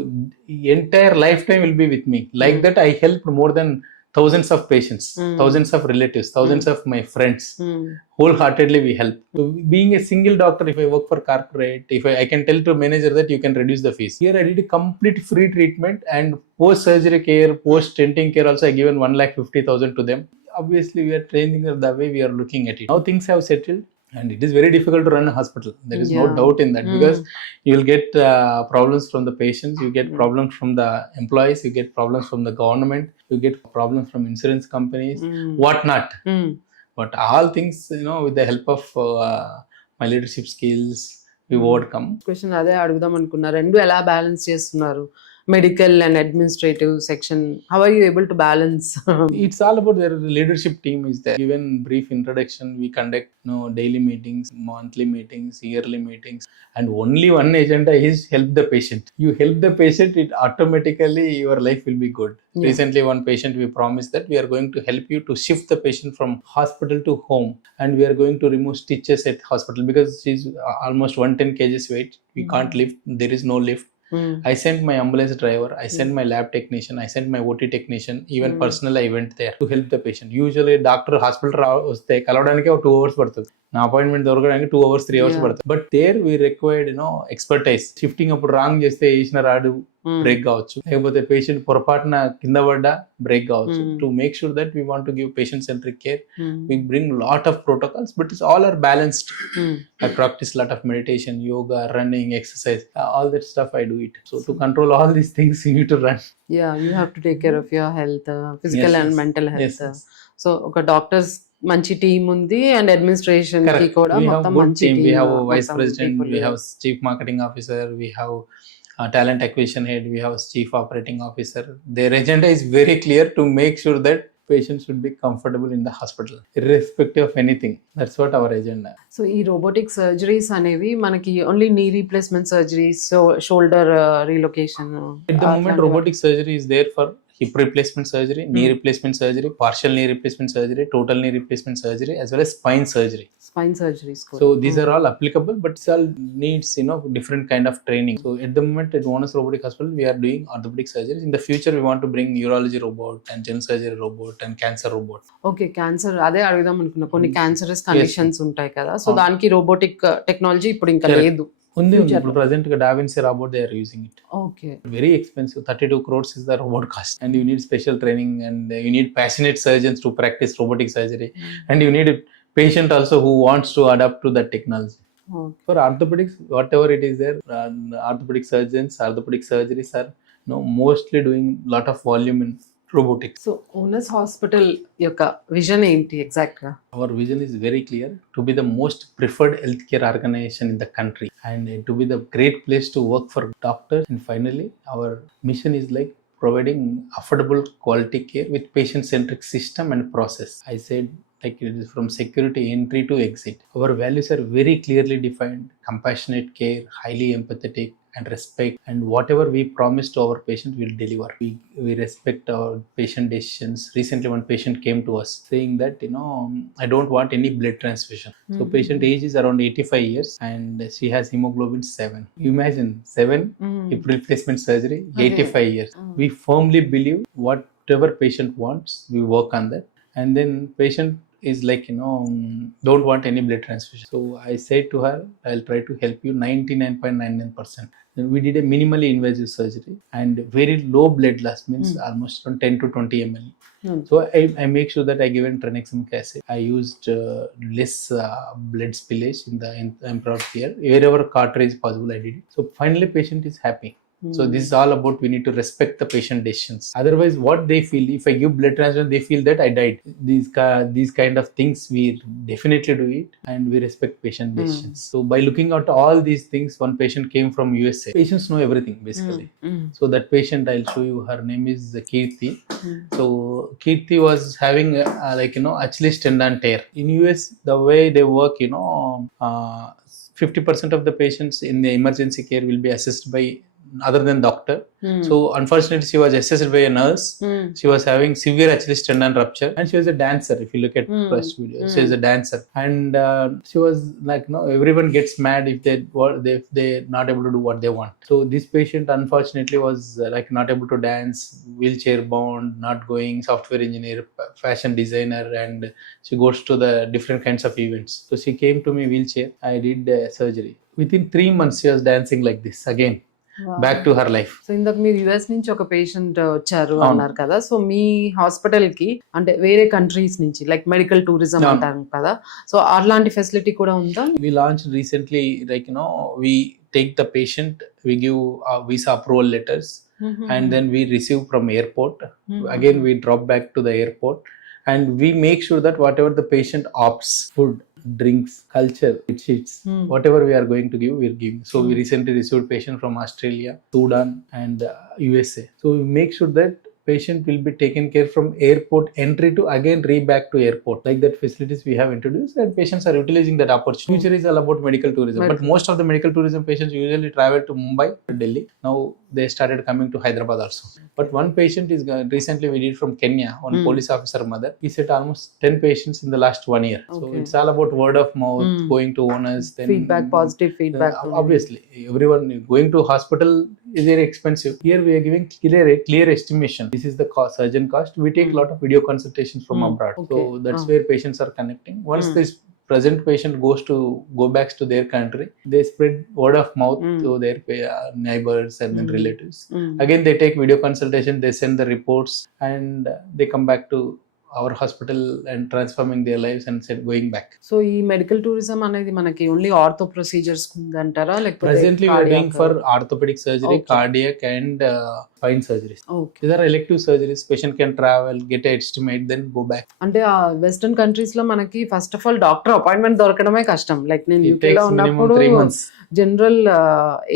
entire lifetime will be with me. Like that I helped more than thousands of patients, thousands of relatives, thousands of my friends. Wholeheartedly we help. So being a single doctor, if I work for corporate, if I can tell to manager that you can reduce the fees. Here I did a complete free treatment and post surgery care, post stenting care also I given 1,50,000 to them. Obviously we are training the way we are looking at it. Now things have settled. And it is very difficult to run a hospital. There is no doubt in that because you will get problems from the patients, you get problems from the employees, you get problems from the government, you get problems from insurance companies, whatnot. But all things, with the help of my leadership skills, we overcome. Question అదే అడుగుదాం అనుకున్నా, రెండు ఎలా బ్యాలెన్స్ చేస్తున్నారు? medical and administrative section, how are you able to balance? It's all about their leadership team is there. Given brief introduction, we conduct daily meetings, monthly meetings, yearly meetings, and only one agenda is help the patient. You help the patient, it automatically your life will be good. Recently one patient we promised that we are going to help you to shift the patient from hospital to home, and we are going to remove stitches at hospital because she's almost 110 kgs weight. We can't lift, there is no lift. I sent my ambulance driver, I sent my lab technician, I sent my OT technician, even personally I went there to help the patient. Usually doctor hospital వస్తే కలవడానికి ఒక 2 hours పడుతుంది, నా appointment దొరకడానికి 2 hours 3 hours పడుతుంది. But there we required expertise. Shifting అప్పుడు wrong చేస్తే వేసిన రాడు బ్రేక్ కావచ్చు, లేకపోతే పేషెంట్ పొరపాటున కింద పడ్డా బ్రేక్ కావచ్చు. To make sure that we want to give patient centric care, we bring lot of protocols, but it's all are balanced. I practice lot of meditation, yoga, running, exercise, all that stuff I do it. So to control all these things you need to run. Yeah, you have to take care of your health, physical and mental health. Yes. So ఒక డాక్టర్స్ మంచి టీమ్ ఉంది and administration కి కూడా We have మొత్తం good మంచి team. Team. We have a vice president, we have chief marketing officer, we have talent acquisition head, we have chief operating officer. Their agenda is very clear to make sure that patients should be comfortable in the hospital irrespective of anything. That's what our agenda. So ఈ robotic surgeries అనేవి మనకి only knee replacement surgeries, shoulder relocation. At the moment robotic surgery is there for hip replacement surgery, knee replacement surgery, partial knee replacement surgery, total knee replacement surgery, as well as spine surgery. Spine surgeries. So these are all applicable, but it all needs different kind of training. So at the moment at Onus Robotic Hospital we are doing orthopedic surgeries. In the future we want to bring urology robot and general surgery robot and cancer robot. Okay, cancer అదే అడుగుదాం అనుకున్నా. కొన్ని cancerous conditions ఉంటాయి కదా, సో దానికి robotic technology ఇప్పుడు ఇంకా లేదు. ఉంది ఇప్పుడు present గా DaVinci robot they are using it. Okay. Very expensive, 32 crores is the robot cost, and you need special training, and you need passionate surgeons to practice robotic surgery, and you need a patient also who wants to adapt to that technology. For orthopedics, whatever it is there, orthopedic surgeons, orthopedic surgeries are mostly doing lot of volume in robotics. So onus hospital యొక్క విజన్ ఏంటి ఎగ్జాక్ట్ గా? Our vision is very clear, to be the most preferred healthcare organization in the country, and to be the great place to work for doctors. And finally, our mission is like providing affordable quality care with patient-centric system and process. I said like it is from security entry to exit. Our values are very clearly defined: compassionate care, highly empathetic, and respect, and whatever we promise to our patient we'll deliver. We respect our patient decisions. Recently one patient came to us saying that I don't want any blood transfusion. So patient age is around 85 years and she has hemoglobin 7. Imagine 7 hip replacement surgery, 85 years. We firmly believe whatever patient wants, we work on that. And then patient is like don't want any blood transfusion. So I said to her, I'll try to help you 99.99%. Then we did a minimally invasive surgery and very low blood loss, means almost from 10 to 20 ml. So I make sure that I given tranexamic acid. I used less blood spillage in the improper care. Wherever cartridge possible I did it. So finally patient is happy. So this is all about we need to respect the patient decisions. Otherwise what they feel, if I give blood transfusion they feel that I died. These kind of things we definitely do it, and we respect patient decisions. So by looking at all these things, one patient came from USA. Patients know everything basically. So that patient, I'll show you, her name is Kirti. So Kirti was having Achilles tendon tear. In US the way they work, 50% of the patients in the emergency care will be assessed by other than doctor. So unfortunately she was assessed by a nurse. She was having severe Achilles tendon rupture, and she was a dancer. If you look at first video, she is a dancer, and she was like, everyone gets mad if they're not able to do what they want. So this patient unfortunately was not able to dance, wheelchair bound, not going, software engineer, fashion designer, and she goes to the different kinds of events. So she came to me wheelchair. I did surgery. Within 3 months she was dancing like this again. Back to her life. So ఇందాక మీరు యుఎస్ నుంచి ఒక పేషెంట్ వచ్చారు అన్నారు కదా, సో మీ హాస్పిటల్ కి అంటే వేరే కంట్రీస్ నుంచి లైక్ మెడికల్ టూరిజం అంటారు కదా, సో అలాంటి ఫెసిలిటీ కూడా ఉందా? We launched recently, we take the patient, we give visa approval letters, and then we receive from airport. Again we drop back to the airport, and we make sure that whatever the patient opts, food, drinks, culture, sheets, whatever we are going to give, we are giving. So we recently received patient from Australia, Sudan, and USA. So we make sure that patient will be taken care from airport entry to again back to airport. Like that facilities we have introduced, and patients are utilizing that opportunity. Future is all about medical tourism, but most of the medical tourism patients usually travel to Mumbai or Delhi. Now they started coming to Hyderabad also. But one patient is recently we did from Kenya, one police officer mother. He said almost 10 patients in the last 1 year. So it's all about word of mouth, going to Onus, then feedback, positive feedback. Obviously everyone going to hospital is very expensive. Here we are giving clear estimation. This is the cost, surgeon cost. We take a lot of video consultations from abroad. Okay. So that's where patients are connecting. Once this present patient go back to their country, they spread word of mouth to their neighbors and then relatives. Again, they take video consultation, they send the reports, and they come back to our hospital and transforming their lives and said going back. So ఈ medical tourism అనేది మనకి only ortho procedures ఉందంటారా లేకపోతే Presently we are doing cardiac? for orthopedic surgery, Okay. cardiac and spine surgeries. Okay. These are elective surgeries. Patient can travel, get an estimate, then go back. అంటే ఆ western countries లో మనకి first of all doctor appointment దొరకడమే కష్టం. లైక్ నేను It UK లో takes minimum ఉన్నప్పుడు 3 months. General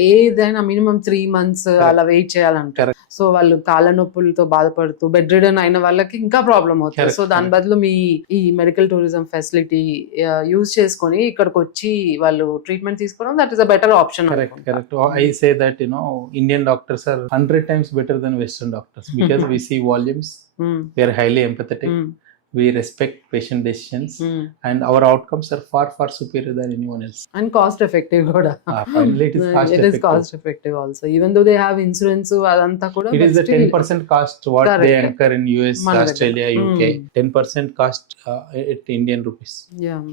ఏదైనా మినిమం 3 months అలా వెయిట్ చేయాలంటారు. సో వాళ్ళు కాళ్ళ నొప్పులతో బాధపడుతూ బెడ్ రిడన్ అయిన వాళ్ళకి ఇంకా ప్రాబ్లం అవుతుంది. Correct. సో దాని బదులు మీ ఈ మెడికల్ టూరిజం ఫెసిలిటీ యూజ్ చేసుకొని ఇక్కడికి వచ్చి వాళ్ళు ట్రీట్మెంట్ తీసుకోవడం that is a better option. Correct. I say that Indian doctors are 100 times better than Western doctors because we see volumes. We are highly empathetic. We respect patient decisions, and our outcomes are far superior than anyone else. And cost effective కూడా. Finally, it is cost It effective. is cost effective also. Even though they have insurance అదంతా కూడా. It is the 10% cost what Correct. they incur in US, మన Australia, UK. 10% cost at Indian rupees. Yeah.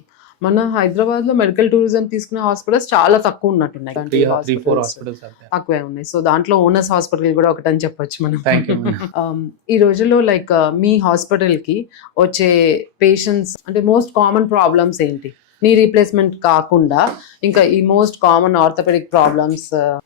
మన హైదరాబాద్ లో medical tourism తీసుకునే హాస్పిటల్స్ చాలా తక్కువ ఉన్నట్టున్నాయి. 3-4 hospitals are there. తక్కువే ఉన్నాయి. సో దాంట్లో ఓనస్ హాస్పిటల్ కూడా ఒకటని చెప్పొచ్చు మనం. Thank you, ma'am. ఈ రోజుల్లో లైక్ మీ హాస్పిటల్ కి వచ్చే పేషెంట్స్ అంటే మోస్ట్ కామన్ ప్రాబ్లమ్స్ ఏంటి? నీ రీప్లేస్మెంట్ కాకుండా ఇంకా ఈ most common orthopaedic problems.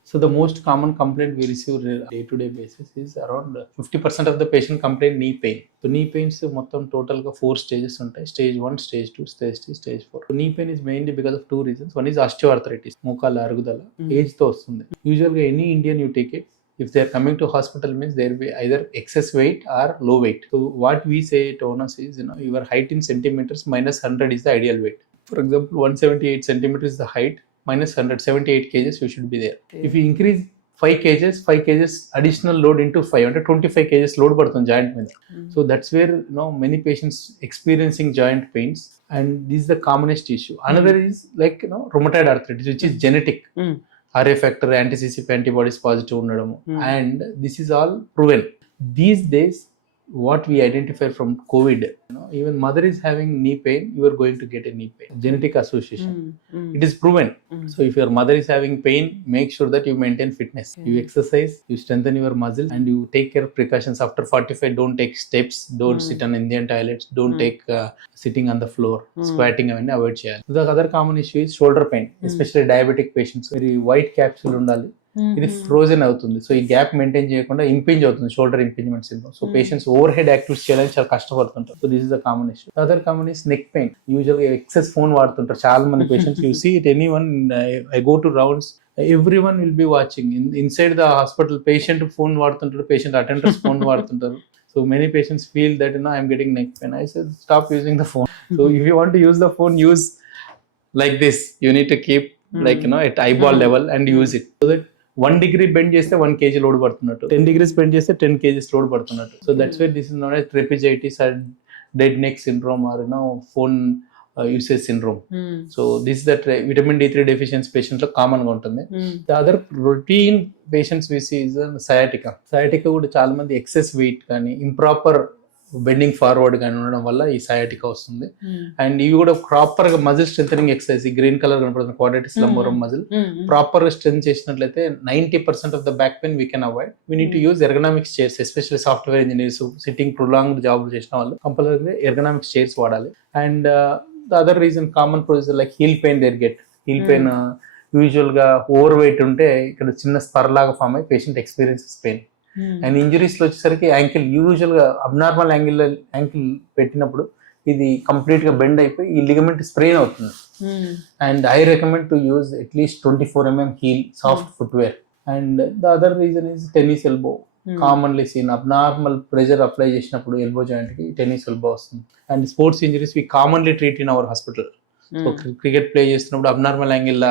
So the most common complaint we receive day-to-day basis is around 50% of the patient complain knee pain. So knee pains మొత్తం total గా 4 stages ఉంటాయి. Stage 1, Stage 2, Stage 3, Stage 4. So knee pain is mainly because of 2 reasons. One is osteoarthritis, మోకాళ్ళ అరుగుదల, ఏజ్ తో వస్తుంది. Usually any Indian you take it, if they are coming to hospital means there will be either excess weight or low weight. So what we say at Onus is, your height in centimeters minus 100 is the ideal weight. For example, 178 centimeters is the height, minus 178 kgs you should be there. Okay. If you increase 5 kgs additional load into 5 అంటే 25 kgs load పడుతుంది జాయింట్ మీద. So that's where many patients experiencing joint pains, and this is the commonest issue. Another is like rheumatoid arthritis, which is genetic. RA factor, anti-CCP antibodies positive ఉండడము, and this is all proven. These days what we identify from COVID, even mother is having knee pain, you are going to get a knee pain, genetic association. It is proven. So if your mother is having pain, make sure that you maintain fitness. You exercise, you strengthen your muscle, and you take care of precautions. After 45, don't take steps, don't sit on Indian toilets, don't take sitting on the floor, squatting అవన్నీ అవాయిడ్ చేయాలి. The other common issue is shoulder pain, especially diabetic patients. Very white capsule ఉండాలి, ఇది ఫ్రోజన్ అవుతుంది. So ఈ gap maintain చేయకుండా impinge అవుతుంది, shoulder impingement syndrome. So patients overhead activities చేయడానికి చాలా కష్టపడుతుంటారు. So this is the common issue. Other common is neck pain. Usual గా ఎక్సెస్ ఫోన్ వాడుతుంటారు చాలా మంది patients. You see it anyone, I go to rounds, everyone will be watching inside the hospital. Patient phone వాడుతుంటారు, patient attenders phone వాడుతుంటారు. So many patients feel that I'm getting neck pain. I said stop using the phone. So if you want to use the phone, use like this. You need to keep at eyeball level and use it, so that 1 degree bend చేస్తే 1 kg load పడుతున్నట్టు, 10 degrees bend చేస్తే 10 kgs load పడుతున్నట్టు. So that's why this is known as trapezitis or dead neck syndrome or phone usage syndrome. So this that vitamin D3 deficiency patient లో common గా ఉంటుంది. The other routine patients we see is sciatica. Sciatica కూడా చాలా మంది excess weight కానీ improper bending forward కానీ ఉండడం వల్ల ఈ సయాటికా వస్తుంది. అండ్ ఇవి కూడా ప్రాపర్ గా muscle strengthening exercise, green colour కనపడుతుంది క్వాడ్రాటిస్ లంబోరం మజిల్, ప్రాపర్ గా స్ట్రెంత్ చేసినట్లయితే 90% of the back pain we can avoid. We need to use ergonomics chairs, especially software engineers, sitting prolonged job చేసిన వాళ్ళు కంపల్సరీగా ఎర్గనామిక్స్ చైర్స్ వాడాలి. And the other reason common procedure like heel pain, there get heel pain. Usual గా over weight ఉంటే ఇక్కడ చిన్న spur లాగా form అయ్యి patient experiences pain. And injuries లో వచ్చేసరికి యాంకిల్, యూజువల్ గా అబ్నార్మల్ యాంకిల్ పెట్టినప్పుడు ఇది కంప్లీట్ గా బెండ్ అయిపోయి ఈ లిగమెంట్ స్ప్రెయిన్ అవుతుంది. And I recommend to use at least 24 mm heel soft footwear. And the other reason is tennis elbow. Commonly seen abnormal pressure apply చేసినప్పుడు ఎల్బో జాయింట్ కి tennis elbow వస్తుంది. And sports injuries we commonly treat in our hospital. So cricket play చేస్తున్నప్పుడు abnormal angle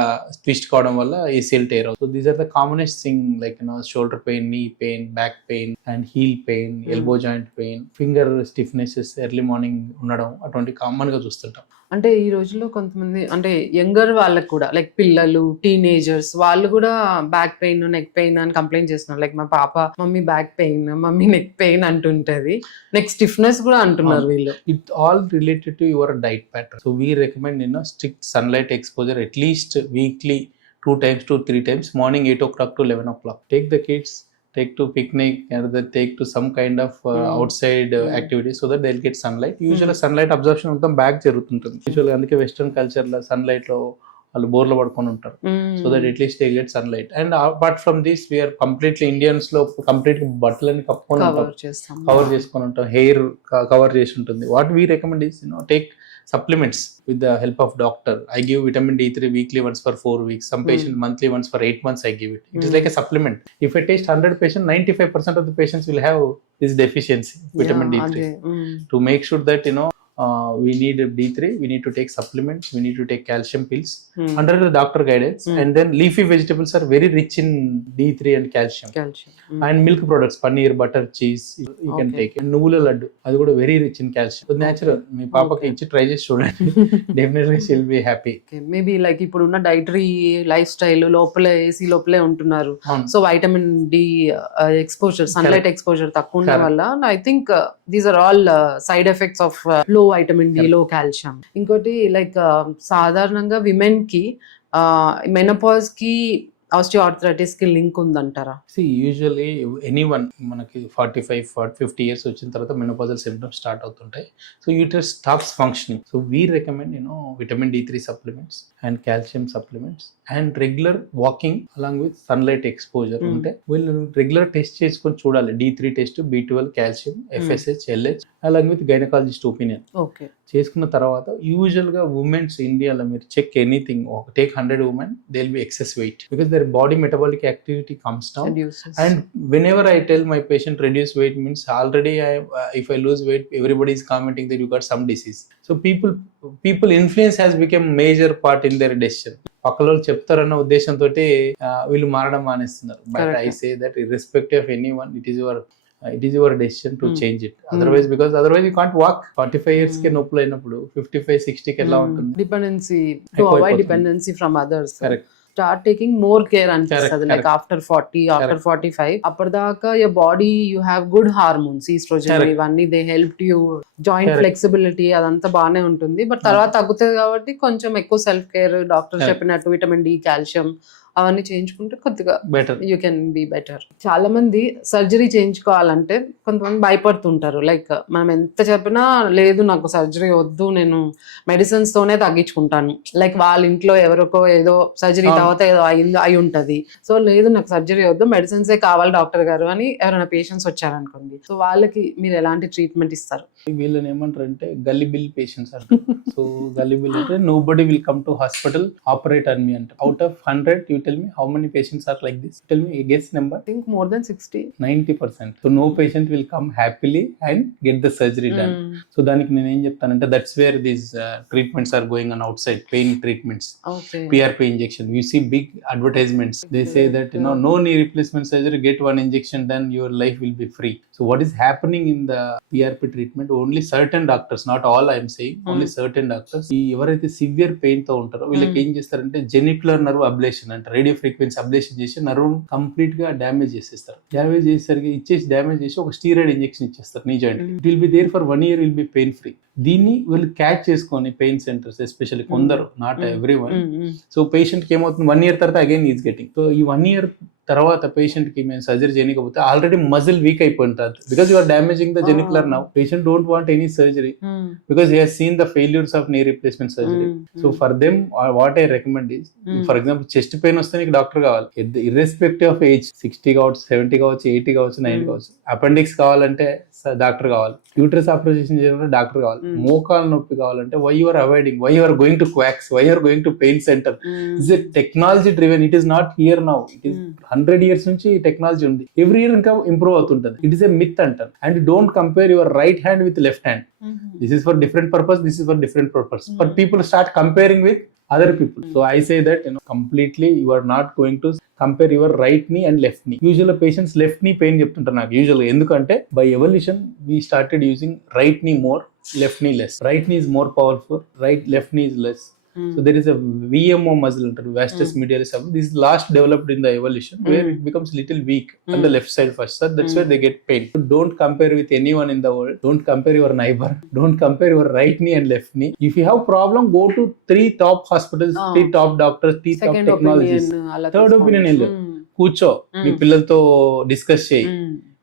twist కావడం వల్ల ACL tear అవుతుంది. So these are the commonest thing like shoulder pain, knee pain, back pain and heel pain, elbow joint pain, finger stiffness, early morning ఉండడం, అటువంటి కామన్ గా చూస్తుంటాం. అంటే ఈ రోజుల్లో కొంతమంది అంటే యంగర్ వాళ్ళకి కూడా లైక్ పిల్లలు టీనేజర్స్ వాళ్ళు కూడా బ్యాక్ పెయిన్ నెక్ పెయిన్ అని కంప్లైంట్ చేస్తున్నారు. లైక్ మా పాప mummy back pain mummy neck pain అంటుంటది, నెక్ స్టిఫ్నెస్ కూడా అంటున్నారు వీళ్ళు. It all related to your diet pattern. So we recommend strict sunlight exposure at least weekly 2 times to 3 times, morning 8 o'clock to 11 o'clock. Take the kids, take to picnic, and then take to some kind of outside activity so that they'll get sunlight. Usually sunlight absorption మొత్తం బ్యాక్ జరుగుతుంటుంది. యూజువల్గా అందుకే వెస్టర్న్ కల్చర్లో సన్లైట్ లో వాళ్ళు బోర్లో పడుకొని ఉంటారు. So that at least they get sunlight. And apart from this we are completely Indians లో కంప్లీట్ బట్టలని కప్పుకొని ఉంటాం, కవర్ చేసుకొని ఉంటాం, హెయిర్ కవర్ చేసి ఉంటుంది. What we recommend is take supplements with the help of doctor. I give vitamin D3 weekly once for 4 weeks. Some patient monthly once for 8 months I give it. It is like a supplement. If I test 100 patients, 95% of the patients will have this deficiency, vitamin D3. To make sure that we need D3, we need to take supplements, we need to take calcium pills under the doctor guidance. And then leafy vegetables are very rich in D3 and calcium. And milk products, paneer, butter, cheese, you can take. And nuvula laddu, adu kuda very rich in calcium. So natural. మీ పాపకి ఇచ్చి try చేసి చూడండి, definitely she will be happy. Maybe like ఇప్పుడు ఉన్న dietary lifestyle లోపలే AC లోపలే ఉంటున్నారు. So vitamin D exposure, sunlight exposure తక్కువ ఉండడం వల్ల I think these are all side effects of low vitamin D, low calcium. ఇంకోటి లైక్ సాధారణంగా విమెన్ కి మెనోపాజ్ కి ఆస్టియోఆర్థరైటిస్ కి లింక్ ఉందంటారా? యూజువల్లీ ఎనీవన్ మనకి 45-50 ఇయర్స్ వచ్చిన తర్వాత మెనోపాజల్ సిమ్టమ్స్ స్టార్ట్ అవుతుంటాయి. So uterus stops functioning. So we recommend vitamin D3 supplements and calcium supplements and regular walking along with sunlight exposure ఉంటే వీళ్ళు రెగ్యులర్ టెస్ట్ చేసుకొని చూడాలి. D3 test, B12, calcium, FSH, LH along with gynaecologist opinion చేసుకున్న తర్వాత usual గా ఉమెన్స్ ఇండియాలో మీరు check anything, take 100 women, they will be excess weight because their body metabolic activity comes down. And whenever I tell my patient reduce weight means already if I lose weight, everybody is commenting that you got some disease. So people influence has become major part in their decision. పక్కలో చెప్తారన్న ఉద్దేశంతో వీళ్ళు మారడం మానేస్తున్నారు. But I say that irrespective of anyone, it is your decision to change it. Otherwise you can't walk. 45 years కి నొప్పులు అయినప్పుడు 55-60 కి ఎలా ఉంటుంది? Dependency, to avoid dependency from others. Correct. Start taking more care అనిపిస్తుంది. లైక్ ఆఫ్టర్ 40, ఆఫ్టర్ 45 అప్పటిదాకా your body you have good hormones, estrogen ఇవన్నీ they helped you, joint flexibility అదంతా బాగానే ఉంటుంది. బట్ తర్వాత తగ్గుతుంది కాబట్టి కొంచెం ఎక్కువ సెల్ఫ్ కేర్, డాక్టర్ చెప్పినట్టు విటమిన్ డి, కాల్షియం అవన్నీ చేయించుకుంటే కొద్దిగా better, you can be better. చాలా మంది సర్జరీ చేయించుకోవాలంటే కొంతమంది భయపడుతుంటారు. లైక్ మనం ఎంత చెప్పినా లేదు నాకు సర్జరీ వద్దు, నేను మెడిసిన్స్ తోనే తగ్గించుకుంటాను. లైక్ వాళ్ళ ఇంట్లో ఎవరికో ఏదో సర్జరీ తర్వాత ఏదో అయి ఉంటది, సో లేదు నాకు సర్జరీ వద్దు, మెడిసిన్సే కావాలి డాక్టర్ గారు అని ఎవరైనా పేషెంట్స్ వచ్చారనుకోండి, సో వాళ్ళకి మీరు ఎలాంటి ట్రీట్మెంట్ ఇస్తారు? వీళ్ళని ఏమంటారు అంటే గల్లిబిల్ పేషెంట్స్ అంటారు. సో గల్లిబిల్ అంటే nobody will come to hospital operate అని మీ అంటే out of 100 you tell me how many patients are like this? Tell me a guess number. I think more than 60. 90%. So no patient will come happily and get the surgery done. So daniki nenu em cheptanante that's where these treatments are going on outside, pain treatments. Okay. PRP injection. You see big advertisements. They say that no knee replacement surgery, get one injection done, your life will be free. So what is happening in the PRP treatment? Only certain doctors, not all I am saying, only certain doctors ఎవరైతే severe pain తో ఉంటారో వీళ్ళకి ఏం చేస్తారంటే genicular nerve ablation అంటే radio frequency ablation చేసి nerve complete గా damage చేసేస్తారు. డ్యామేజ్ చేసేసరికి ఇచ్చేసి డ్యామేజ్ చేసి ఒక స్టీరాయిడ్ ఇంజెక్షన్ ఇచ్చేస్తారు knee joint. It will be there for 1 year, will be pain free. దీన్ని వీళ్ళు క్యాచ్ చేసుకొని పెయిన్ సెంటర్స్ ఎస్పెషల్లీ కొందరు, not every one. So patient కి ఏమవుతుంది 1 year తర్వాత అగైన్ ఈజ్ గెటింగ్. సో ఈ 1 year తర్వాత పేషెంట్ కి మేము సర్జరీ చేయకపోతే ఆల్రెడీ మజిల్ వీక్ అయిపోయింటారు because you are damaging the genicular nerve. Patient don't want any surgery because he has seen the failures of knee replacement surgery. So for them what I recommend is, for example chest pain వస్తే నీకు డాక్టర్ కావాలి, irrespective of age, 60 కావచ్చు, 70 కావచ్చు, 80 కావచ్చు, 90 కావచ్చు. అపెండిక్స్ కావాలంటే డాక్టర్ కావాలి, uterus operation చేయాలంటే డాక్టర్ కావాలి, మోకాలు నొప్పి కావాలంటే why you are avoiding, why you are going to quacks, why are going to pain centre. It's a technology driven, it is not here now, it is 100 years నుంచి ఈ టెక్నాలజీ ఉంది. Every year ఇంకా improve అవుతుంటది. It is a myth అంటారు. And don't compare your right hand with left hand. This is for different purpose, this is for different purpose. But people start comparing with other people. So I say that completely you are not going to compare your right knee and left knee. Usually patients left knee pain చెప్తుంటారు నాకు యూజువల్గా. ఎందుకంటే by evolution we started using right knee more left knee less. Right knee is more powerful. Left knee is less. So there is a VMO muscle, vastus medialis. This is last developed in the evolution where it becomes little weak on the left side first. So that's where they get pain. So don't compare with anyone in the world. Don't compare your neighbor. Don't compare your right knee and left knee. If you have problem, go to 3 top hospitals, 3 top doctors, 3 top technologists. Third opinion illu. కూర్చో మీ పిల్లలతో డిస్కస్ చేయి,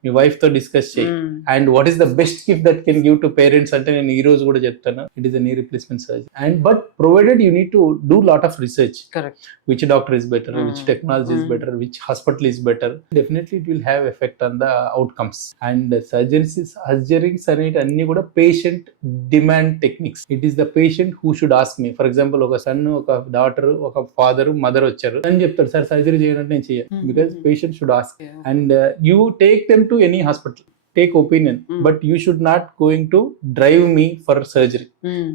మీ వైఫ్ తో డిస్కస్ చేయి. And what is the best gift that can give to parents అంటే నేను ఈ రోజు కూడా చెప్తాను, ఇట్ ఈస్ నీ replacement surgery. And but provided you need to do lot of research. Correct. Which doctor is better, which technology is better, which hospital is better. Definitely it will have effect on the outcomes. And surgeries అనేవి అన్ని కూడా patient demand techniques. It is the patient who should ask me. For example ఒక సన్, ఒక డాటర్, ఒక father, mother వచ్చారు అని చెప్తారు, sir surgery చేయాలంటే నేను చెయ్యాలి. Because patient should ask. And you take them to any hospital, take opinion, but you should not going to drive me for surgery,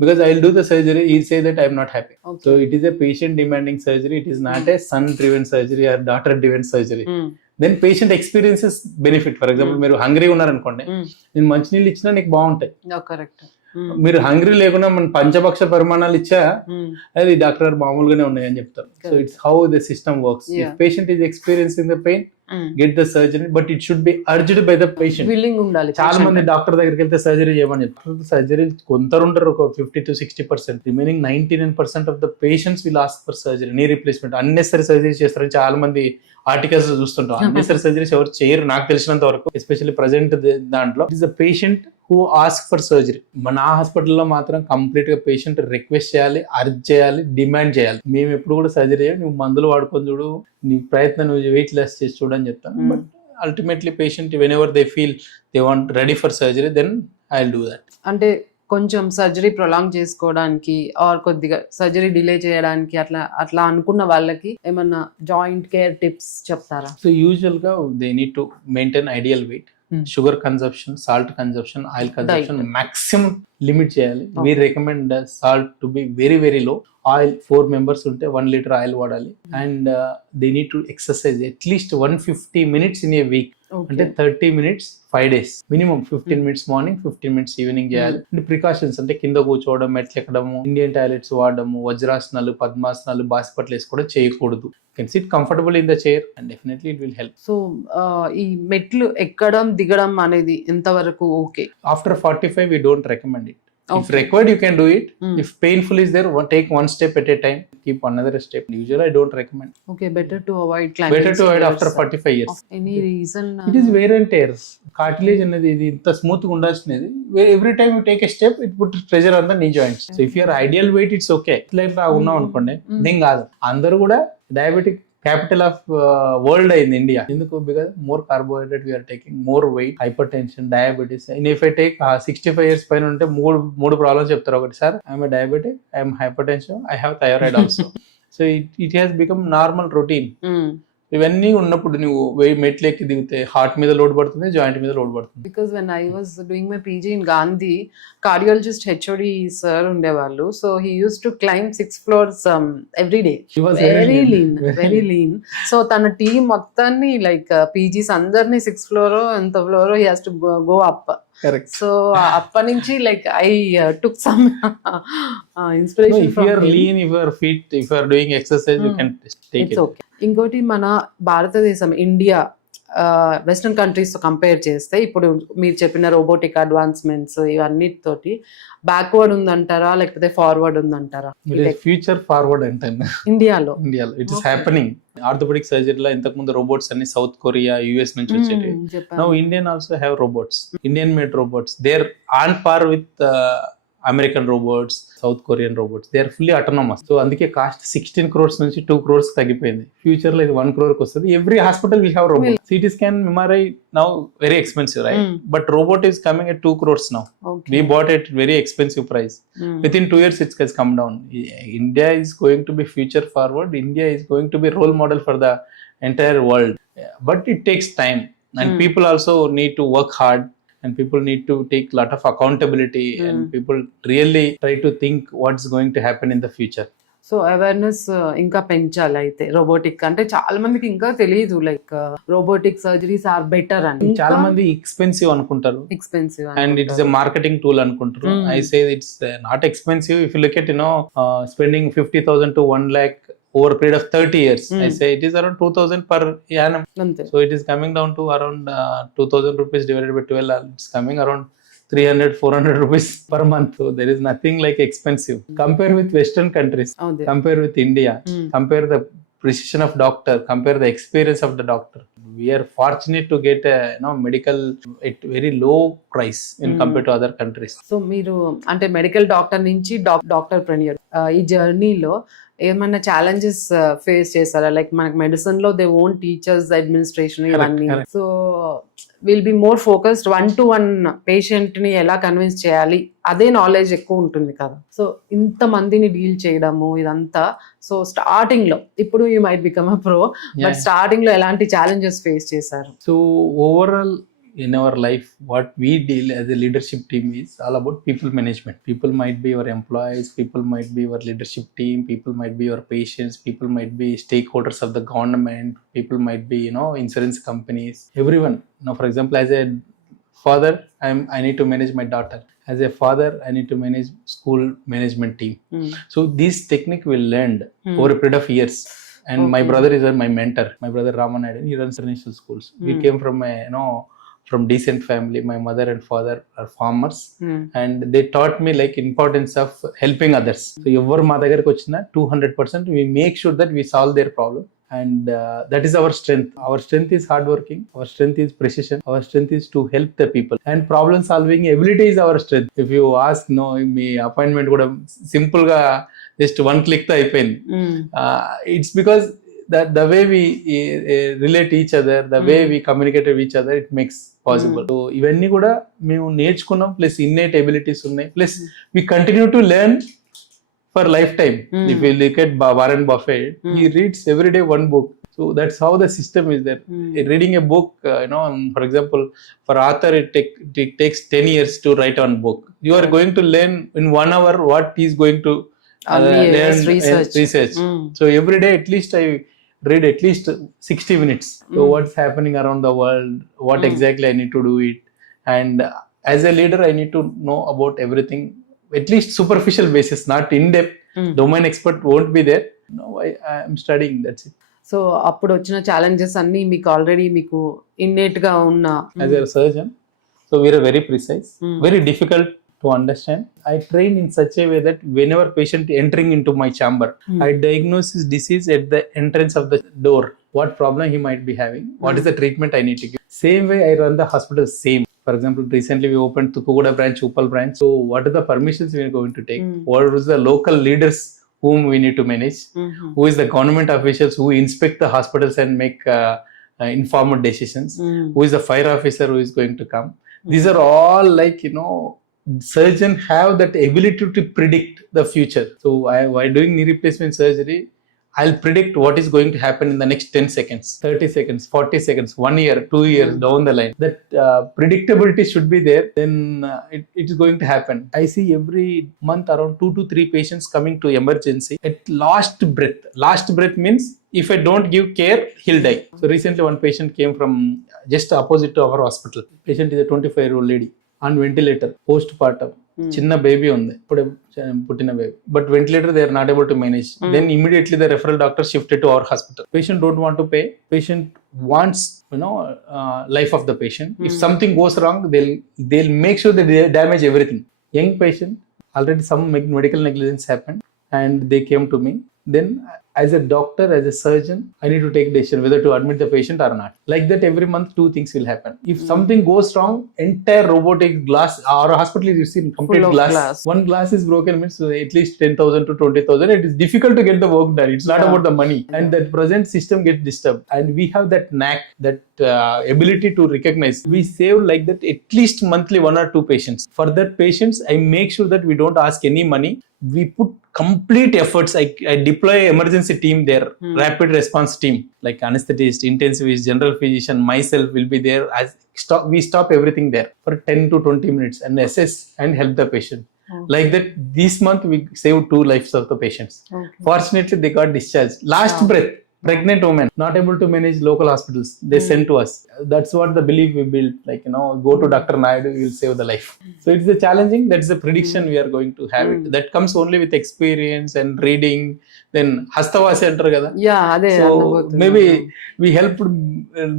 because I'll do the surgery, he'll say that I'm not happy. So it is a patient demanding surgery. It is not a son driven surgery or daughter driven surgery. Then patient experiences benefit. For example, మీరు హంగ్రీ ఉన్నారనుకోండి, నేను మంచినీళ్ళు ఇచ్చినా నీకు బాగుంటాయి. కరెక్ట్. మీరు హంగ్రీ లేకుండా మన పంచపక్ష పరిమాణాలు ఇచ్చా అది డాక్టర్ గారు మామూలుగానే ఉన్నాయి అని చెప్తారు. So it's how the system works. If patient is experiencing the pain, get the surgery, but it should be urged by the patient. Willing ఉండాలి. చాలా మంది డాక్టర్ దగ్గరికి వెళ్తే సర్జరీ చేయమని చెప్తారు. సర్జరీ కొందరు ఉంటారు, ఒక 50 to 60%. రిమైనింగ్ 99% of the patients will ask for surgery, knee replacement. Unnecessary surgery చేస్తారని చాలా మంది ఆర్టికల్స్ చూస్తుంటాం. అన్నెసరీ సర్జరీస్ ఎవరు చేయరు నాకు తెలిసినంత వరకు, ఎస్పెషల్లీ ప్రెసెంట్ దాంట్లో. It is the patient who ask for surgery. మన హాస్పిటల్లో మాత్రం కంప్లీట్ గా పేషెంట్ రిక్వెస్ట్ చేయాలి, అర్జ్ చేయాలి, డిమాండ్ చేయాలి. మేము ఎప్పుడు కూడా సర్జరీ చేయాలి, నువ్వు మందులు వాడుకొని చూడు, నీ ప్రయత్నం నువ్వు వెయిట్ లెస్ చేసి చూడని చెప్తాను. But ultimately patient whenever they feel they want ready for surgery, then I will do that. అంటే కొంచెం సర్జరీ ప్రొలాంగ్ చేసుకోవడానికి ఆర్ కొద్దిగా సర్జరీ డిలే చేయడానికి అట్లా అనుకున్న వాళ్ళకి ఏమన్నా జాయింట్ కేర్ టిప్స్ చెప్తారా? సో యూజువల్ గా they need to maintain ideal weight, sugar consumption, salt consumption, oil consumption maximum limit చేయాలి. We recommend salt to be very very low. Oil 4 members ఉంటే 1 liter oil వాడాలి. And they need to exercise at least 150 minutes in a week. అంటే 30 minutes 5 days minimum. 15 minutes morning, 15 minutes evening చేయాలి. And precautions అంటే కింద కూర్చోవడం, మెట్లు ఎక్కడము, ఇండియన్ టాయిలెట్స్ వాడడము, వజ్రాసనాలు, పద్మాసనాలు, బాసిపట్లు వేసుకోవడం చేయకూడదు. Can SIT comfortable in the chair and definitely it will help. So ఈ మెట్లు ఎక్కడం దిగడం అనేది ఎంతవరకు okay? After 45 we don't recommend it. If required, you can do it. If painful is there, take one step at a time. Keep another step. Usually, I don't recommend. Okay, better to avoid climbing. Better to avoid after 45 years. Any reason? It is wear and tears. Cartilage అనేది ఇది ఇంత స్మూత్ గా ఉండాల్సినది. Every time you take a step, it puts pressure on the knee joints. So if your ideal weight, it's okay. Like లా ఉన్నాం అనుకోండి, ఏం కాదు. అందరూ కూడా డయాబెటిక్ క్యాపిటల్ ఆఫ్ వరల్డ్ అయింది ఇండియా. ఎందుకు? Because more carbohydrate we are taking, more weight, hypertension, diabetes. If I take 65 years పైన ఉంటే మూడు ప్రాబ్లమ్స్ చెప్తారు. ఒకటి, sir I'm diabetic, I'm hypertension, I have thyroid also. So it has become normal routine. ఇవన్నీ ఉన్నప్పుడు నువ్వు మెట్లు ఎక్కి దిగితే హార్ట్ మీద లోడ్ పడుతుంది, జాయింట్ మీద లోడ్ పడుతుంది. Because when I was doing my PG in Gandhi, cardiologist HOD sir ఉండేవాళ్ళు. So he use to climb 6 floors every day. Very lean. So తన టీం మొత్తాన్ని లైక్ పీజీస్ అందరినీ 6th floor ఎంత floor he has to go up. Correct. So అప్పటి నుంచి like I took some inspiration from him. If you are lean, if you are fit, if you are doing exercise, you can take it. Okay. ఇంకోటి మన భారతదేశం, India western countries తో కంపేర్ చేస్తే ఇప్పుడు మీరు చెప్పిన రోబోటిక్ అడ్వాన్స్మెంట్స్ ఇవన్నిటితోటి బ్యాక్వర్డ్ ఉందంటారా లేకపోతే ఫార్వర్డ్ ఉందంటారా? ఫ్యూచర్ ఫార్వర్డ్ అంటే ఇండియాలో ఇట్ ఇస్ హ్యాపెనింగ్. ఆర్థోపెడిక్ సర్జరీలో ఇంతకు ముందు రోబోట్స్ అన్ని సౌత్ కొరియా, యుఎస్ నుంచి వచ్చేవి. Now Indian also have robots, Indian made robots. They are on par with American robots, South Korean robots. They are fully autonomous. So అందుకే cost 16 crores నుంచి 2 crores తగ్గిపోయింది. ఫ్యూచర్ లో ఇది 1 crore వస్తుంది. Every hospital will have robot. CT scan, MRI now very expensive, right? But robot is coming at 2 crores now. We bought it very expensive price. Within 2 years it has come down. India is going to be future forward. India is going to be role model for the entire world. But it takes time and people also need to work hard. And people need to take a lot of accountability and people really try to think what's going to happen in the future. సో awareness ఇంకా పెంచాలి అయితే robotic అంటే చాలా మందికి ఇంకా తెలియదు like robotic surgeries are better అని. చాలా మంది ఎక్స్పెన్సివ్ అనుకుంటారు expensive and it is a marketing tool అనుకుంటారు. I say it's not expensive if you look at spending 50,000 to 1 lakh over a period of 30 years. I say it is around 2,000 per annum. So it is coming down to around 2,000 rupees divided by 12. It's coming around 300-400 rupees per month. So there is nothing like expensive. Compare with Western countries. Compare with India. Compare the precision of doctor. Compare the experience of the doctor. We are fortunate to get a medical at very low price when compared to other countries. So మీరు అంటే medical doctor నుంచి డాక్టర్ ప్రెన్యూర్ ఈ జర్నీలో ఏమన్నా challenges face చేశారా? లైక్ మనకి మెడిసిన్ లో దే ఓన్ టీచర్స్ అడ్మినిస్ట్రేషన్ ఇవన్నీ. So will be more focused 1-to-1 patient ని ఎలా కన్విన్స్ చేయాలి అదే నాలెడ్జ్ ఎక్కువ ఉంటుంది కదా. సో ఇంత మందిని డీల్ చేయడము ఇదంతా. సో స్టార్టింగ్ లో ఇప్పుడు you might become a pro, but starting లో ఎలాంటి ఛాలెంజెస్ ఫేస్ చేశారు? So overall in our life what we deal as a leadership team is all about people management. People might be your employees, people might be your leadership team, people might be your patients, people might be stakeholders of the government, people might be insurance companies, everyone. For example, as a father I need to manage my daughter. As a father I need to manage school management team. So this technique will learn over a period of years. And my brother is my mentor. My brother Robotic Naidu, he runs international schools. We came from a from decent family. My mother and father are farmers, and they taught me like importance of helping others. So ever ma dagariki ochina 200% we make sure that we solve their problem, and that is our strength. Our strength is hard working, our strength is precision, our strength is to help the people, and problem solving ability is our strength. If you ask me appointment kuda simple ga just one click tho ayipoyindi. It's because that the way we relate each other, the way we communicate with each other, it makes possible. So ఇవన్నీ కూడా మేము నేర్చుకున్నాం, plus innate abilities ఉన్నాయి, plus we continue to learn for lifetime. If you look at Warren Buffett, he reads every day one book. So that's how the system is there. Reading a book, for example, for author it takes 10 years to write one book. You are going to learn in 1 hour what he is going to learn research. So every day at least I read at least 60 minutes. So what's happening around the world, what exactly I need to do it, and as a leader I need to know about everything, at least superficial basis, not in depth. Domain expert won't be there. I am studying, that's it. So అప్పుడు వచ్చిన ఛాలెంజెస్ అన్ని మీకు ఆల్రెడీ మీకు ఇన్నేట్ గా ఉన్న as a surgeon, so we are very precise, very difficult to understand. I train in such a way that whenever patient entering into my chamber, I diagnose his disease at the entrance of the door. What problem he might be having, what is the treatment I need to give. Same way I run the hospital same. For example, recently we opened Tukugoda branch, Uppal branch. So what are the permissions we are going to take? What is the local leaders whom we need to manage? Who is the government officials who inspect the hospitals and make informed decisions? Who is the fire officer who is going to come? These are all like surgeon have that ability to predict the future. So while doing knee replacement surgery, I'll predict what is going to happen in the next 10 seconds, 30 seconds, 40 seconds, 1 year, 2 years down the line. That predictability should be there, then it is going to happen. I see every month around 2 to 3 patients coming to emergency at last breath. Last breath means if I don't give care, he'll die. So recently one patient came from just opposite to our hospital. Patient is a 25-year-old lady on ventilator, postpartum. చిన్న baby ఉంది, ఇప్పుడే పుట్టిన baby, but ventilator they are not able to manage. Then immediately the referral doctor shifted to our hospital. Patient don't want to pay, patient wants life of the patient. If something goes wrong, they'll make sure that they damage everything. Young patient, already some medical negligence happened and they came to me. Then as a doctor, as a surgeon, I need to take decision whether to admit the patient or not. Like that every month 2 things will happen. If something goes wrong, entire robotic glass, our hospital is using complete glass. One glass is broken means at least 10,000 to 20,000. It is difficult to get the work done. It's not about the money. And that present system gets disturbed. And we have that knack, that ability to recognize. We save like that at least monthly 1 or 2 patients. For that patients, I make sure that we don't ask any money. We put complete efforts. I deploy emergency team there, rapid response team, like anesthetist, intensivist, general physician, myself will be there. We stop everything there for 10 to 20 minutes and assess and help the patient. Like that, this month we saved 2 lives of the patients. Okay. Fortunately, they got discharged. Last Wow. breath, pregnant women, not able to manage local hospitals. They sent to us. That's what the belief we built. Like, go to Dr. Naidu, you will save the life. So it's the challenging. That's the prediction we are going to have it. That comes only with experience and reading. Then Hastavasi antaru kada. Yeah, అదే So అందబోతుంది. maybe we helped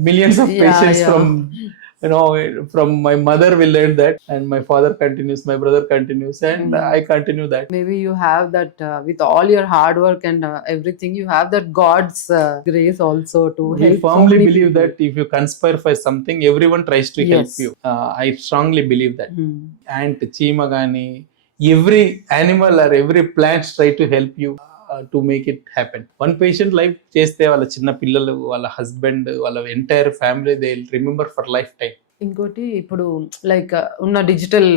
millions of patients Yeah. from from my mother we learned that, and my father continues, my brother continues, and I continue that. Maybe you have that with all your hard work and everything, you have that God's grace also to We help so firmly many believe people. that if you conspire for something, everyone tries to help Yes. you. I strongly believe that. Ant, cheema gani, every animal or every plant try to help you to make it happen. One patient life చేస్తే వాళ్ళ చిన్న పిల్లలు, వాళ్ళ హస్బెండ్, వాళ్ళ entire family they remember for life time. ఇంకోటి ఇప్పుడు లైక్ ఉన్న digital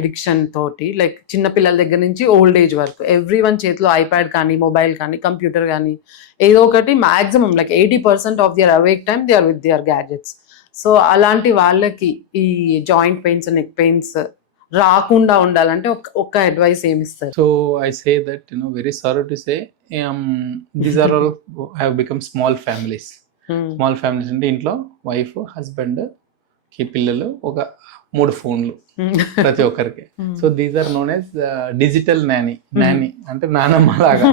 addiction తోటి లైక్ చిన్న పిల్లల దగ్గర నుంచి ఓల్డ్ ఏజ్ వరకు ఎవ్రీ వన్ చేతిలో ఐప్యాడ్ కానీ మొబైల్ కానీ కంప్యూటర్ కానీ ఏదో ఒకటి maximum like 80% of their awake time they are with their gadgets. So అలాంటి వాళ్ళకి ఈ జాయింట్ పెయిన్స్ నెక్ పెయిన్స్ రాకుండా ఉండాలంటే ఒక్క అడ్వైస్ ఏమి ఇస్తారు? So I say that, very sorry to say, these are all have become small families. Small families అంటే ఇంట్లో వైఫ్, హస్బెండ్ కి పిల్లలు, ఒక 3 ఫోన్లు ప్రతి ఒక్కరికి. So these are known as digital nanny. Nanny అంటే నానమ్మ లాగా,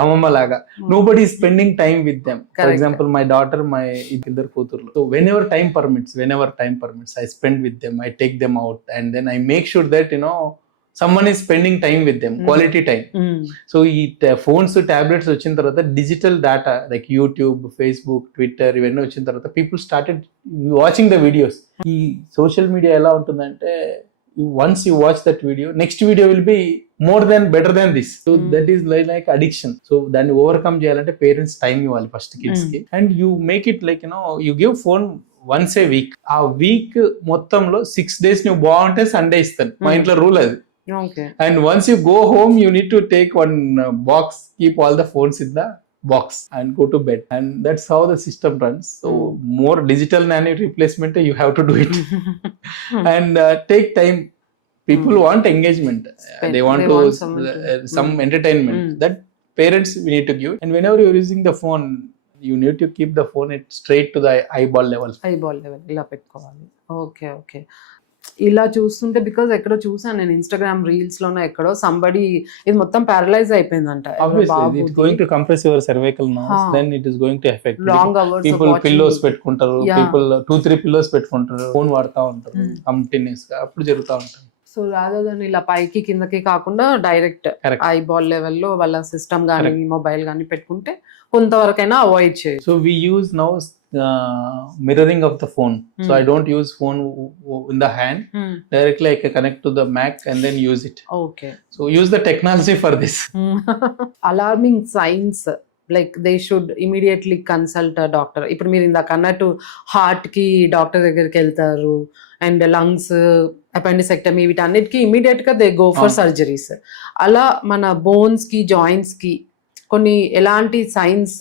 అమ్మమ్మ లాగా. Nobody spending time with them. For example my daughter, my ఇద్దరు కూతుర్లు. So whenever time permits I spend with them, I take them out, and then I make sure that someone is spending time with them, quality time. So phones, tablets వచ్చిన తర్వాత digital data like YouTube, Facebook, Twitter ఇవన్నీ వచ్చిన తర్వాత people started watching the videos. ఈ social media ఎలా ఉంటుందంటే once you watch that video, next video will be more than better than this. So that is like addiction. So దాన్ని overcome చేయాలంటే parents time ఇవ్వాలి first kids కి, and you make it like you give phone once a week. ఆ week మొత్తంలో 6 days నువ్వు బాగుంటే సండే ఇస్తాను, మా ఇంట్లో రూల్ అది. Okay. And once you go home, you need to take one box, keep all the phones in the box and go to bed. And that's how the system runs. So more digital nanny replacement, you have to do it. And take time. People want engagement. They want some entertainment. That parents we need to give. And whenever you're using the phone, you need to keep the phone straight to the eyeball level. ఇలా పెట్టుకోవాలి. ఓకే. ఇలా చూస్తుంటే బికాజ్ ఎక్కడో చూసాను నేను Instagram reels లోనే ఎక్కడో సంబడి ఇది మొత్తం పారలైజ్ అయిపోయిందంట. Obviously it's going to compress your cervical nerves, then it is going to affect long hours. People pillows పెట్టుకుంటారు, people 2-3 pillows పెట్టుకుంటారు, ఫోన్ వాడుతూ ఉంటారు కంటిన్యూస్ గా, అప్పుడు జరుగుతూ ఉంటుంది. సో రాదర్ దాన్ ఇలా పైకి కిందకి కాకుండా డైరెక్ట్ ఐబాల్ లెవెల్లో వాళ్ళ సిస్టమ్ కానీ మొబైల్ కానీ పెట్టుకుంటే కొంతవరకైనా అవాయిడ్ చేయొచ్చు. So we use now mirroring of the phone. So I don't use phone in the hand. Directly I can connect to the Mac and then use it. Okay. So use the technology for this. Alarming signs like they should immediately consult a doctor. ఇప్పుడు మీరు ఇందాక అన్నట్టు హార్ట్ కి డాక్టర్ దగ్గరికి వెళ్తారు, and lungs, appendicectomy, వీటన్నిటికి ఇమీడియట్ గా they go for surgeries. అలా మన బోన్స్ కి జాయింట్స్ కి కొన్ని ఎలాంటి సైన్స్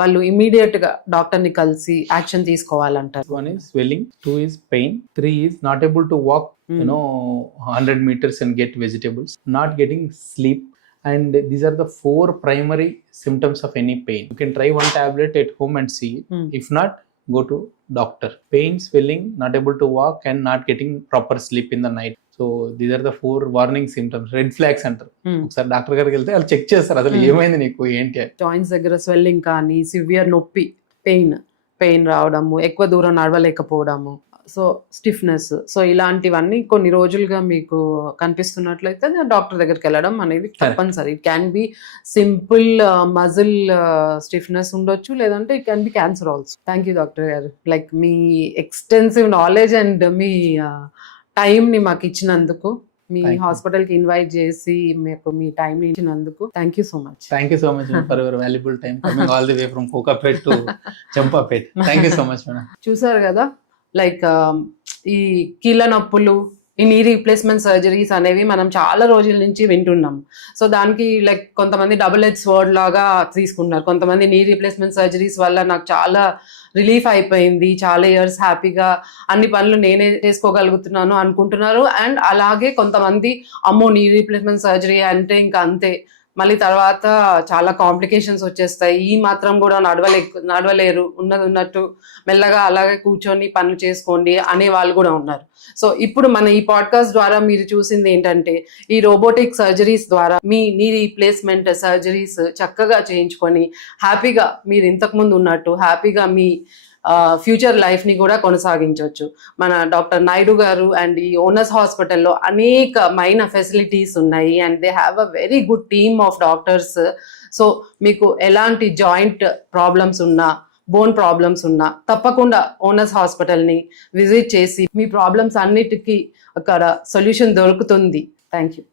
వాళ్ళు ఇమీడియట్ గా డాక్టర్ ని కలిసి యాక్షన్ తీసుకోవాలంటారు? 1 is swelling, 2 is pain, 3 is not able to walk 100 meters and get vegetables, not getting sleep, and these are the 4 primary symptoms of any pain. You can try one tablet at home and see it. If not, go to doctor. Pain, swelling, not able to walk, and not getting proper sleep in the night. So these are the 4 warning symptoms, red flags అంటారు. ఒకసారి డాక్టర్ గారికి వెళ్తే వాళ్ళు చెక్ చేస్తారు అసలు ఏమైంది నీకు ఏంటి. జాయింట్స్ దగ్గర స్వెల్లింగ్ కానీ, సివియర్ నొప్పి, పెయిన్ రావడము, ఎక్కువ దూరం నడవలేకపోవడము, సో స్టిఫ్నెస్, సో ఇలాంటివన్నీ కొన్ని రోజులుగా మీకు కనిపిస్తున్నట్లయితే డాక్టర్ దగ్గరికి వెళ్ళడం అనేది తప్పనిసరి. It can be simple muscle stiffness ఉండొచ్చు, లేదంటే it can be cancer also. Thank you doctor గారు, లైక్ మీ ఎక్స్టెన్సివ్ నాలెడ్జ్ అండ్ మీ టైంని మాకు ఇచ్చినందుకు, మీ హాస్పిటల్కి ఇన్వైట్ చేసి మీకు మీ టైం ఇచ్చినందుకు thank you so much. Thank you so much for your valuable time coming all the way from Kokapet to Champapet. Thank you so much madam. చూసారు కదా, లైక్ ఈ కీళ్ళ నొప్పులు, ఈ నీ రీప్లేస్మెంట్ సర్జరీస్ అనేవి మనం చాలా రోజుల నుంచి వింటున్నాం. సో దానికి లైక్ కొంతమంది డబుల్ ఎడ్జ్ స్వర్డ్ లాగా తీసుకుంటున్నారు. కొంతమంది నీ రీప్లేస్మెంట్ సర్జరీస్ వల్ల నాకు చాలా రిలీఫ్ అయిపోయింది, చాలా ఇయర్స్ హ్యాపీగా అన్ని పనులు నేనే చేసుకోగలుగుతున్నాను అనుకుంటున్నారు. అండ్ అలాగే కొంతమంది అమ్మో నీ రీప్లేస్మెంట్ సర్జరీ అంటే ఇంకా అంతే, మళ్ళీ తర్వాత చాలా కాంప్లికేషన్స్ వచ్చేస్తాయి, ఈ మాత్రం కూడా నడవలేరు, ఉన్నది ఉన్నట్టు మెల్లగా అలాగే కూర్చొని పనులు చేసుకోండి అనే వాళ్ళు కూడా ఉన్నారు. సో ఇప్పుడు మన ఈ పాడ్కాస్ట్ ద్వారా మీరు చూసింది ఏంటంటే ఈ రోబోటిక్ సర్జరీస్ ద్వారా మీ నీ రీప్లేస్మెంట్ సర్జరీస్ చక్కగా చేయించుకొని హ్యాపీగా మీరు ఇంతకుముందు ఉన్నట్టు హ్యాపీగా మీ ఫ్యూచర్ లైఫ్ని కూడా కొనసాగించవచ్చు. మన డాక్టర్ నాయుడు గారు అండ్ ఈ ఓనస్ హాస్పిటల్లో అనేకమైన ఫెసిలిటీస్ ఉన్నాయి and they have a very good team of doctors. So మీకు ఎలాంటి జాయింట్ ప్రాబ్లమ్స్ ఉన్నా, బోన్ ప్రాబ్లమ్స్ ఉన్నా తప్పకుండా ఓనస్ హాస్పిటల్ని విజిట్ చేసి మీ ప్రాబ్లమ్స్ అన్నిటికీ అక్కడ సొల్యూషన్ దొరుకుతుంది. Thank you.